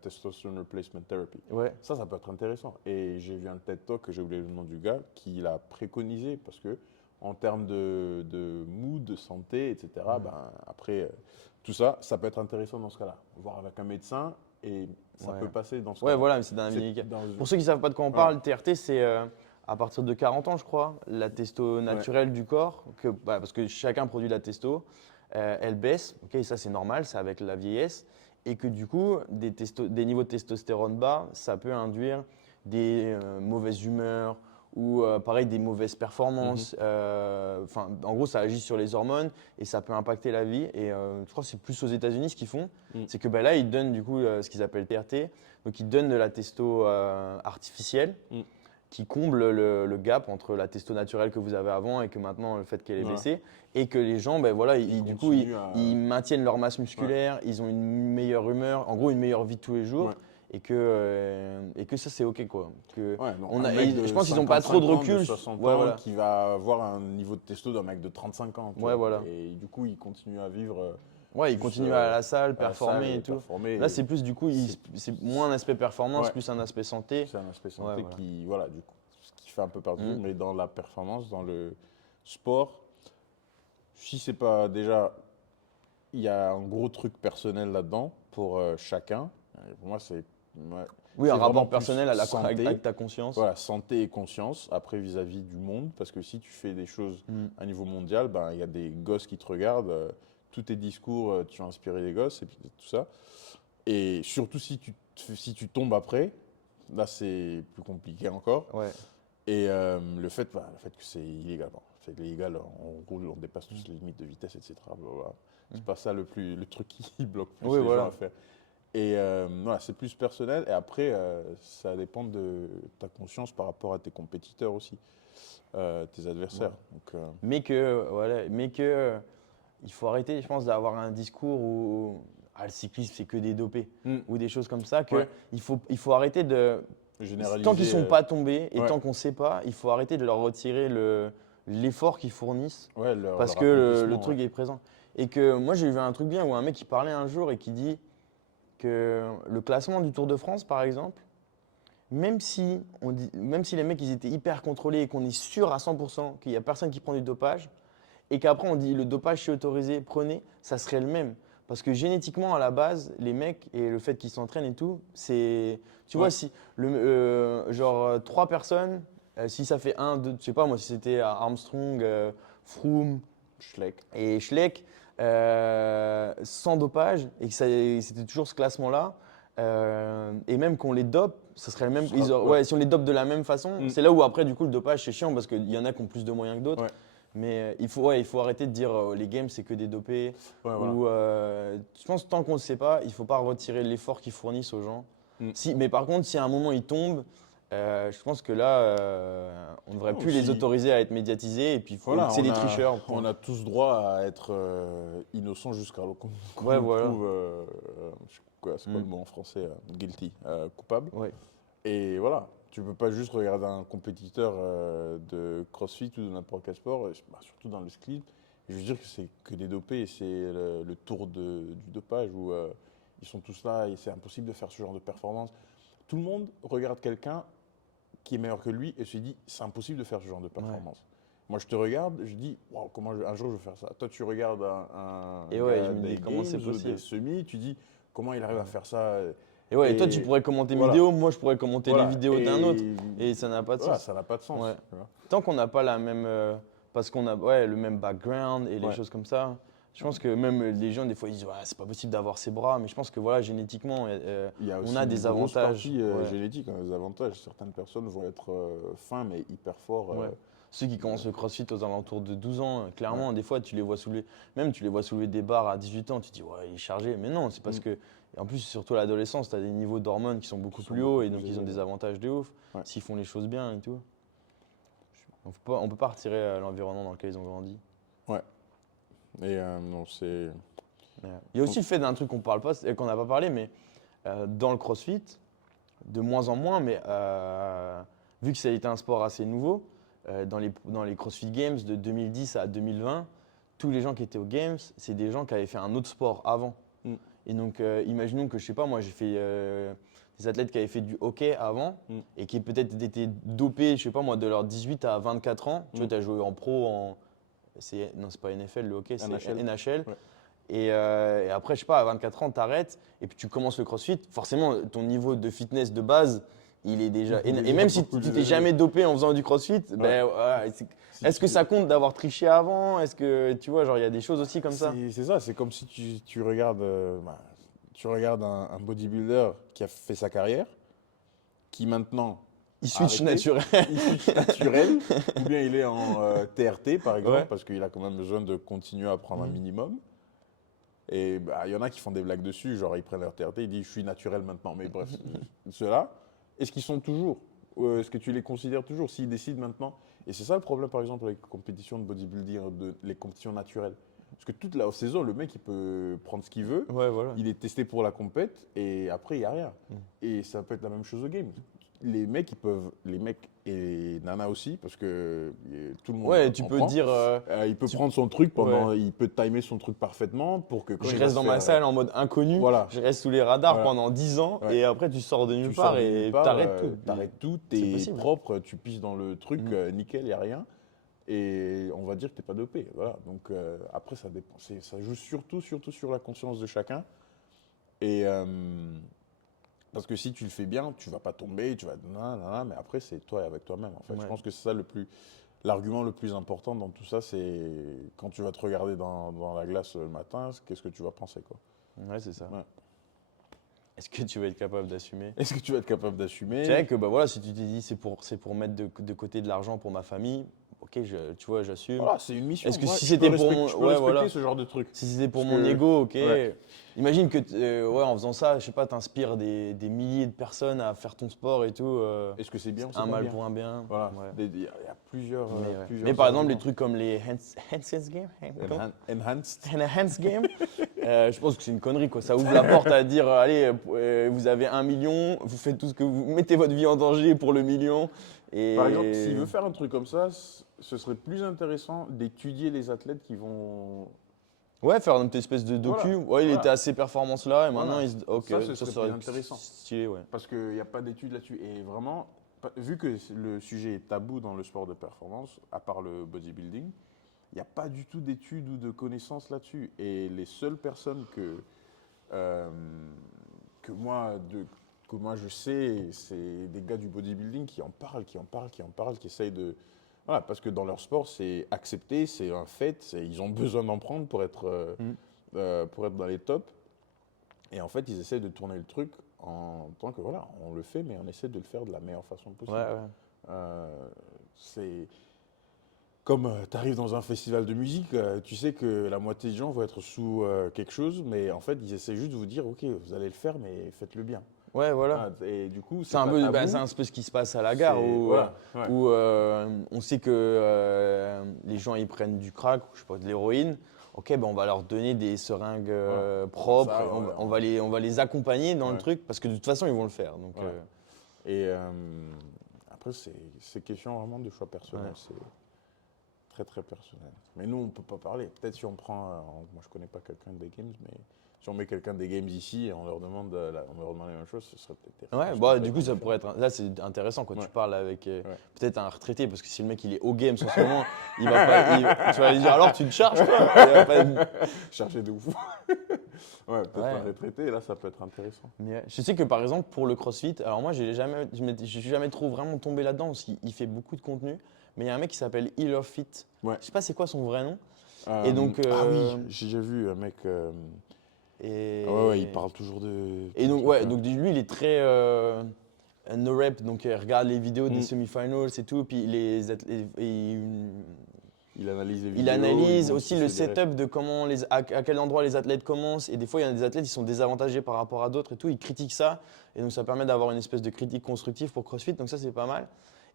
Testosterone Replacement Therapy. Ouais. Ça peut être intéressant. Et j'ai vu un TED Talk, que j'ai oublié le nom du gars, qui l'a préconisé parce que en termes de mood, de santé, etc., après, tout ça, ça peut être intéressant dans ce cas-là. Voir avec un médecin et ça Ouais. peut passer dans ce Ouais, cas-là. voilà, mais c'est d'un avis C'est médical. dans- Pour ceux qui ne savent pas de quoi on parle, TRT, c'est à partir de 40 ans, je crois, la testo naturelle du corps, parce que chacun produit de la testo, elle baisse, ok, ça c'est normal, c'est avec la vieillesse, et que du coup, des niveaux de testostérone bas, ça peut induire des mauvaises humeurs ou pareil des mauvaises performances. En gros, ça agit sur les hormones et ça peut impacter la vie. Et je crois que c'est plus aux États-Unis ce qu'ils font, c'est que là, ils donnent du coup ce qu'ils appellent TRT. Donc, ils donnent de la testo artificielle qui comble le gap entre la testo naturelle que vous avez avant et que maintenant, le fait qu'elle ait baissé. Et que les gens, du coup, ils maintiennent leur masse musculaire, ils ont une meilleure humeur, en gros, une meilleure vie de tous les jours. Et que ça, c'est OK, quoi. Je pense qu'ils n'ont pas trop de recul. De 60 ans qui va avoir un niveau de testo d'un mec de 35 ans. Et du coup, il continue à vivre. Ouais, il continue à la salle, performer et tout. Là, c'est plus du coup, c'est moins un aspect performance, plus un aspect santé. C'est un aspect santé qui, voilà, du coup, ce qui fait un peu partie. Mais dans la performance, dans le sport, si c'est pas déjà, il y a un gros truc personnel là-dedans pour chacun. Et pour moi, c'est un rapport personnel avec ta conscience. Voilà, santé et conscience, après vis-à-vis du monde, parce que si tu fais des choses à niveau mondial, il y a des gosses qui te regardent, tous tes discours, tu as inspiré des gosses, et puis tout ça. Et surtout si tu tombes après, là c'est plus compliqué encore. Ouais. Et le fait que c'est illégal. C'est illégal, on roule, on dépasse tous les limites de vitesse, etc. Blablabla. C'est pas ça le truc qui bloque plus les gens à faire. Et c'est plus personnel. Et après, ça dépend de ta conscience par rapport à tes compétiteurs aussi, tes adversaires. Donc, il faut arrêter, je pense, d'avoir un discours où le cyclisme, c'est que des dopés ou des choses comme ça. Il faut arrêter de… Généraliser, tant qu'ils ne sont pas tombés et tant qu'on ne sait pas, il faut arrêter de leur retirer l'effort qu'ils fournissent parce que le truc est présent. Et que moi, j'ai vu un truc bien où un mec qui parlait un jour et qui dit que le classement du Tour de France, par exemple, même si les mecs ils étaient hyper contrôlés et qu'on est sûr à 100% qu'il n'y a personne qui prend du dopage, et qu'après on dit le dopage c'est autorisé, prenez, ça serait le même. Parce que génétiquement, à la base, les mecs et le fait qu'ils s'entraînent et tout, c'est… Tu vois, si trois personnes, si ça fait un, deux, je sais pas moi, si c'était Armstrong, Froome et Schleck, sans dopage, et que c'était toujours ce classement-là, et même qu'on les dope, ça serait le même. Si on les dope de la même façon, c'est là où après, du coup, le dopage, c'est chiant parce qu'il y en a qui ont plus de moyens que d'autres. Ouais. Mais il faut arrêter de dire les games, c'est que des dopés. Je pense que tant qu'on ne sait pas, il ne faut pas retirer l'effort qu'ils fournissent aux gens. Mais par contre, si à un moment ils tombent, je pense que là, on ne devrait plus les autoriser à être médiatisés. Et puis, c'est des tricheurs. On a tous droit à être innocent jusqu'à ce qu'on trouve, c'est quoi le mot en français, guilty, coupable. Ouais. Et voilà, tu ne peux pas juste regarder un compétiteur de crossfit ou de n'importe quel sport, surtout dans le cyclisme. Je veux dire que c'est que des dopés et c'est le tour du dopage où ils sont tous là et c'est impossible de faire ce genre de performance. Tout le monde regarde quelqu'un qui est meilleur que lui et se dit c'est impossible de faire ce genre de performance. Ouais. Moi je te regarde, je dis wow, comment un jour je vais faire ça. Toi tu regardes comment c'est possible. Des semis, tu dis comment il arrive à faire ça. Et toi tu pourrais commenter mes vidéos, moi je pourrais commenter les vidéos d'un autre et ça n'a pas de sens. Ça n'a pas de sens. Ouais. Tant qu'on n'a pas la même parce qu'on a le même background et les choses comme ça. Je pense que même les gens, des fois, ils disent c'est pas possible d'avoir ses bras, mais je pense que génétiquement, on a des avantages. Génétique, on a des avantages. Certaines personnes vont être fins, mais hyper forts. Ceux qui commencent le crossfit aux alentours de 12 ans, clairement, des fois, tu les vois soulever des barres à 18 ans, tu te dis il est chargé. Mais non, c'est parce que, en plus, surtout à l'adolescence, tu as des niveaux d'hormones qui sont beaucoup plus hauts et donc ils ont des avantages de ouf s'ils font les choses bien et tout. On peut pas retirer l'environnement dans lequel ils ont grandi. Ouais. Et non, c'est. Il y a aussi le fait d'un truc qu'on n'a pas parlé, mais dans le crossfit, de moins en moins, mais vu que ça a été un sport assez nouveau, dans les CrossFit Games de 2010 à 2020, tous les gens qui étaient aux Games, c'est des gens qui avaient fait un autre sport avant. Mm. Et donc, imaginons que, je sais pas, moi, j'ai fait des athlètes qui avaient fait du hockey avant et qui peut-être étaient dopés, je sais pas, moi, de leurs 18 à 24 ans. Tu vois, tu as joué en pro non, c'est pas NFL, le hockey, c'est NHL. NHL. Ouais. Et après, je sais pas, à 24 ans, tu arrêtes et puis tu commences le crossfit. Forcément, ton niveau de fitness de base, il est déjà. Et même si tu t'es jamais dopé en faisant du crossfit, ben, voilà, est-ce que ça compte d'avoir triché avant? Est-ce que, tu vois, genre, il y a des choses aussi comme ça? C'est ça, c'est comme si tu regardes, tu regardes un bodybuilder qui a fait sa carrière, qui maintenant Il a switch arrêté, naturel. il switch naturel, ou bien il est en TRT par exemple, Ouais. parce qu'il a quand même besoin de continuer à prendre un minimum. Et bah, il y en a qui font des blagues dessus, genre ils prennent leur TRT, ils disent je suis naturel maintenant. Mais bref, ceux-là, est-ce qu'ils sont toujours? Est-ce que tu les considères toujours s'ils décident maintenant? Et c'est ça le problème par exemple avec les compétitions de bodybuilding, les compétitions naturelles. Parce que toute la saison, le mec il peut prendre ce qu'il veut, Ouais, voilà. il est testé pour la compète et après il n'y a rien. Et ça peut être la même chose au game. Les mecs, les mecs et Nana aussi, parce que tout le monde Ouais, tu en peux prend. dire, Il peut prendre son truc pendant, Ouais. il peut timer son truc parfaitement pour que quand je il va reste se dans ma faire, salle en mode inconnu, voilà, je reste sous les radars voilà, pendant 10 ans ouais. et après tu sors de nulle Tu part sors de nulle et part, t'arrêtes tout. t'arrêtes tout, C'est t'es possible. propre, tu pisses dans le truc, Mm. nickel, il n'y a rien. Et on va dire que t'es pas dopé, voilà. Donc après ça dépend, ça joue surtout sur la conscience de chacun. Et parce que si tu le fais bien, tu vas pas tomber, tu vas mais après c'est toi et avec toi-même en fait. Ouais. Je pense que c'est ça l'argument le plus important dans tout ça, c'est quand tu vas te regarder dans la glace le matin, qu'est-ce que tu vas penser quoi. Ouais, c'est ça. Ouais. Est-ce que tu vas être capable d'assumer? Est-ce que tu vas être capable d'assumer? C'est vrai que bah voilà, si tu t'es dit c'est pour mettre de côté de l'argent pour ma famille, ok, tu vois, j'assume. Voilà, c'est une mission. Est-ce que Moi, si c'était pour mon, je peux ouais, respecter voilà. ce genre de truc. Si c'était pour Parce mon que- ego, ok. ouais. Imagine que ouais, en faisant ça, je sais pas, t'inspires des milliers de personnes à faire ton sport et tout. Est-ce que c'est bien ou c'est Un pas mal bien? pour un bien. Voilà, Ouais. il y a plusieurs, Mais, ouais. plusieurs Mais par exemple, les arguments. trucs comme les Hands Game, Enhanced. Hands Game, je pense que c'est une connerie quoi. Ça ouvre la porte à dire allez, vous avez 1 million, vous faites tout ce que vous mettez votre vie en danger pour le million. Et Par exemple, s'il veut faire un truc comme ça, ce serait plus intéressant d'étudier les athlètes qui vont. ouais, faire une petite espèce de docu. Voilà, Ouais, il voilà. était à ces performances-là et maintenant Voilà. ok, Ça, ce serait serait plus intéressant. stylé, ouais. Parce qu'il n'y a pas d'études là-dessus. Et vraiment, vu que le sujet est tabou dans le sport de performance, à part le bodybuilding, il n'y a pas du tout d'études ou de connaissances là-dessus. Et les seules personnes euh, que, moi, que moi je sais, c'est des gars du bodybuilding qui en parlent, qui essayent de. Voilà, parce que dans leur sport, c'est accepté, c'est un fait, ils ont besoin d'en prendre pour être dans les tops. Et en fait, ils essaient de tourner le truc en tant que, voilà, on le fait, mais on essaie de le faire de la meilleure façon possible. Ouais, ouais. C'est comme tu arrives dans un festival de musique, tu sais que la moitié des gens vont être sous quelque chose, mais en fait, ils essaient juste de vous dire, ok, vous allez le faire, mais faites-le bien. Ouais, voilà. Et du coup, C'est un pas peu, tabou. c'est un peu ce qui se passe à la gare où, Voilà, ouais. où, on sait que les gens ils prennent du crack, ou je sais pas, de l'héroïne. Ok, ben on va leur donner des seringues propres, Ça, et ouais, on va les accompagner dans le Ouais. truc parce que de toute façon ils vont le faire. Donc, Ouais. Et après, c'est question vraiment de choix personnel. Ouais. C'est très, très personnel. Mais nous, on ne peut pas parler. Peut-être si on prend. Moi, je ne connais pas quelqu'un des Games, mais si on met quelqu'un des Games ici et on leur demande la même chose, ce serait peut-être. Ouais, bah, du coup, ça pourrait être. Là, c'est intéressant quand Ouais. tu parles avec Ouais. peut-être un retraité, parce que si le mec il est au Games en ce moment, il va pas, tu vas lui dire alors tu te charges toi. Il va pas- Chercher de ouf. Ouais, peut-être Ouais. un retraité, et là, ça peut être intéressant. Mais je sais que par exemple pour le CrossFit, alors moi je suis jamais trop vraiment tombé là-dedans parce qu'il fait beaucoup de contenu, mais il y a un mec qui s'appelle Heal of Fit. Ouais. Je sais pas c'est quoi son vrai nom. Et donc, Ah oui, j'ai déjà vu un mec. Et, Ouais, il parle toujours de. et donc ouais, donc lui il est très no rep, donc il regarde les vidéos des semi-finals et tout, puis Il analyse les vidéos. il analyse montre aussi si le c'est des setup de comment à quel endroit les athlètes commencent. Et des fois, il y a des athlètes qui sont désavantagés par rapport à d'autres et tout. Il critique ça. Et donc, ça permet d'avoir une espèce de critique constructive pour CrossFit. Donc, ça, c'est pas mal.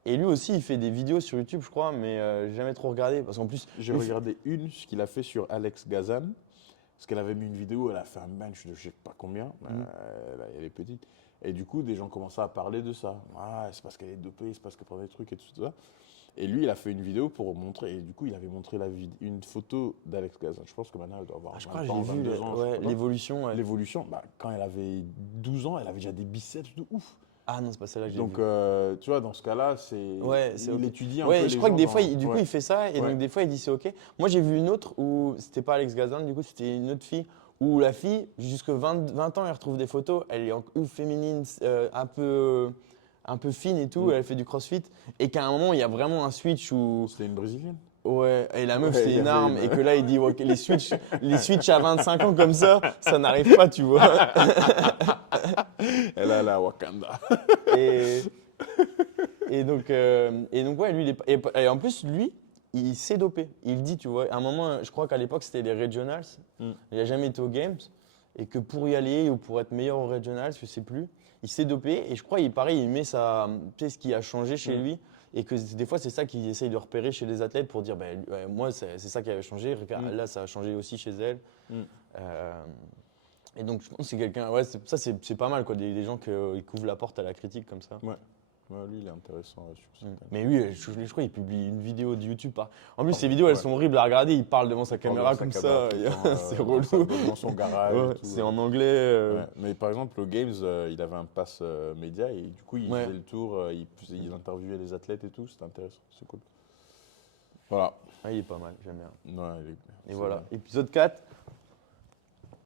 Et lui aussi, il fait des vidéos sur YouTube, je crois, mais j'ai jamais trop regardé. Parce qu'en plus. J'ai regardé ce qu'il a fait sur Alex Gazan. Parce qu'elle avait mis une vidéo, elle a fait un bench de je sais pas combien. Elle est petite. Et du coup, des gens commençaient à parler de ça. Ah, c'est parce qu'elle est dopée, c'est parce qu'elle prend des trucs et tout ça. Et lui, il a fait une vidéo pour montrer. Et du coup, il avait montré une photo d'Alex Gazan. Je pense que maintenant, elle doit avoir Je crois 20 que ans, j'ai vu 22 ans. je sais pas. l'évolution. Ouais. L'évolution, quand elle avait 12 ans, elle avait déjà des biceps de ouf. Ah non, c'est pas celle-là que j'ai Donc, vue. tu vois, dans ce cas-là, C'est il ok. étudie un peu Ouais, les je crois gens que des fois, dans- du coup, ouais. il fait ça et Ouais. donc des fois, il dit c'est ok. Moi, j'ai vu une autre où c'était pas Alex Gazan, du coup, c'était une autre fille où la fille, jusque 20 ans, elle retrouve des photos, elle est ouf féminine, un peu fine et tout, Mm. elle fait du crossfit et qu'à un moment, il y a vraiment un switch où C'était une brésilienne. ouais, et la meuf, Ouais, c'est il y une avait arme une- et que là, il dit ok, les switch à 25 ans comme ça n'arrive pas, tu vois. Elle a la Wakanda. Et, et donc, ouais, lui, et en plus, lui, il s'est dopé. Il dit, tu vois, à un moment, je crois qu'à l'époque, c'était les regionals. Mm. Il n'a jamais été aux Games. Et que pour y aller ou pour être meilleur aux regionals, je sais plus, il s'est dopé. Et je crois, pareil, il met tu sais, ce qui a changé chez Mm. lui. Et que des fois, c'est ça qu'il essaye de repérer chez les athlètes pour dire, ben, ouais, moi, c'est ça qui avait changé. Regarde, Mm. là, ça a changé aussi chez elle. Mm. Euh, et donc, je pense que c'est quelqu'un, ouais, ça, c'est pas mal, quoi, des gens qui couvrent la porte à la critique comme ça. Ouais. Ouais, lui, il est intéressant là-dessus. Mais lui, je crois qu'il publie une vidéo de YouTube. En plus, ses vidéos, elles Ouais. sont horribles à regarder. Il parle devant sa Il parle caméra dans sa comme caméra ça. tout le temps, C'est dans relou. dans son garage. Ouais, et tout, c'est ouais. en anglais. Ouais. Mais par exemple, au Games, il avait un pass média et du coup, il Ouais. faisait le tour, il interviewait les athlètes et tout. C'était intéressant, c'est cool. Voilà. Ah, il est pas mal, j'aime bien. Ouais, Et c'est voilà, bien. épisode 4.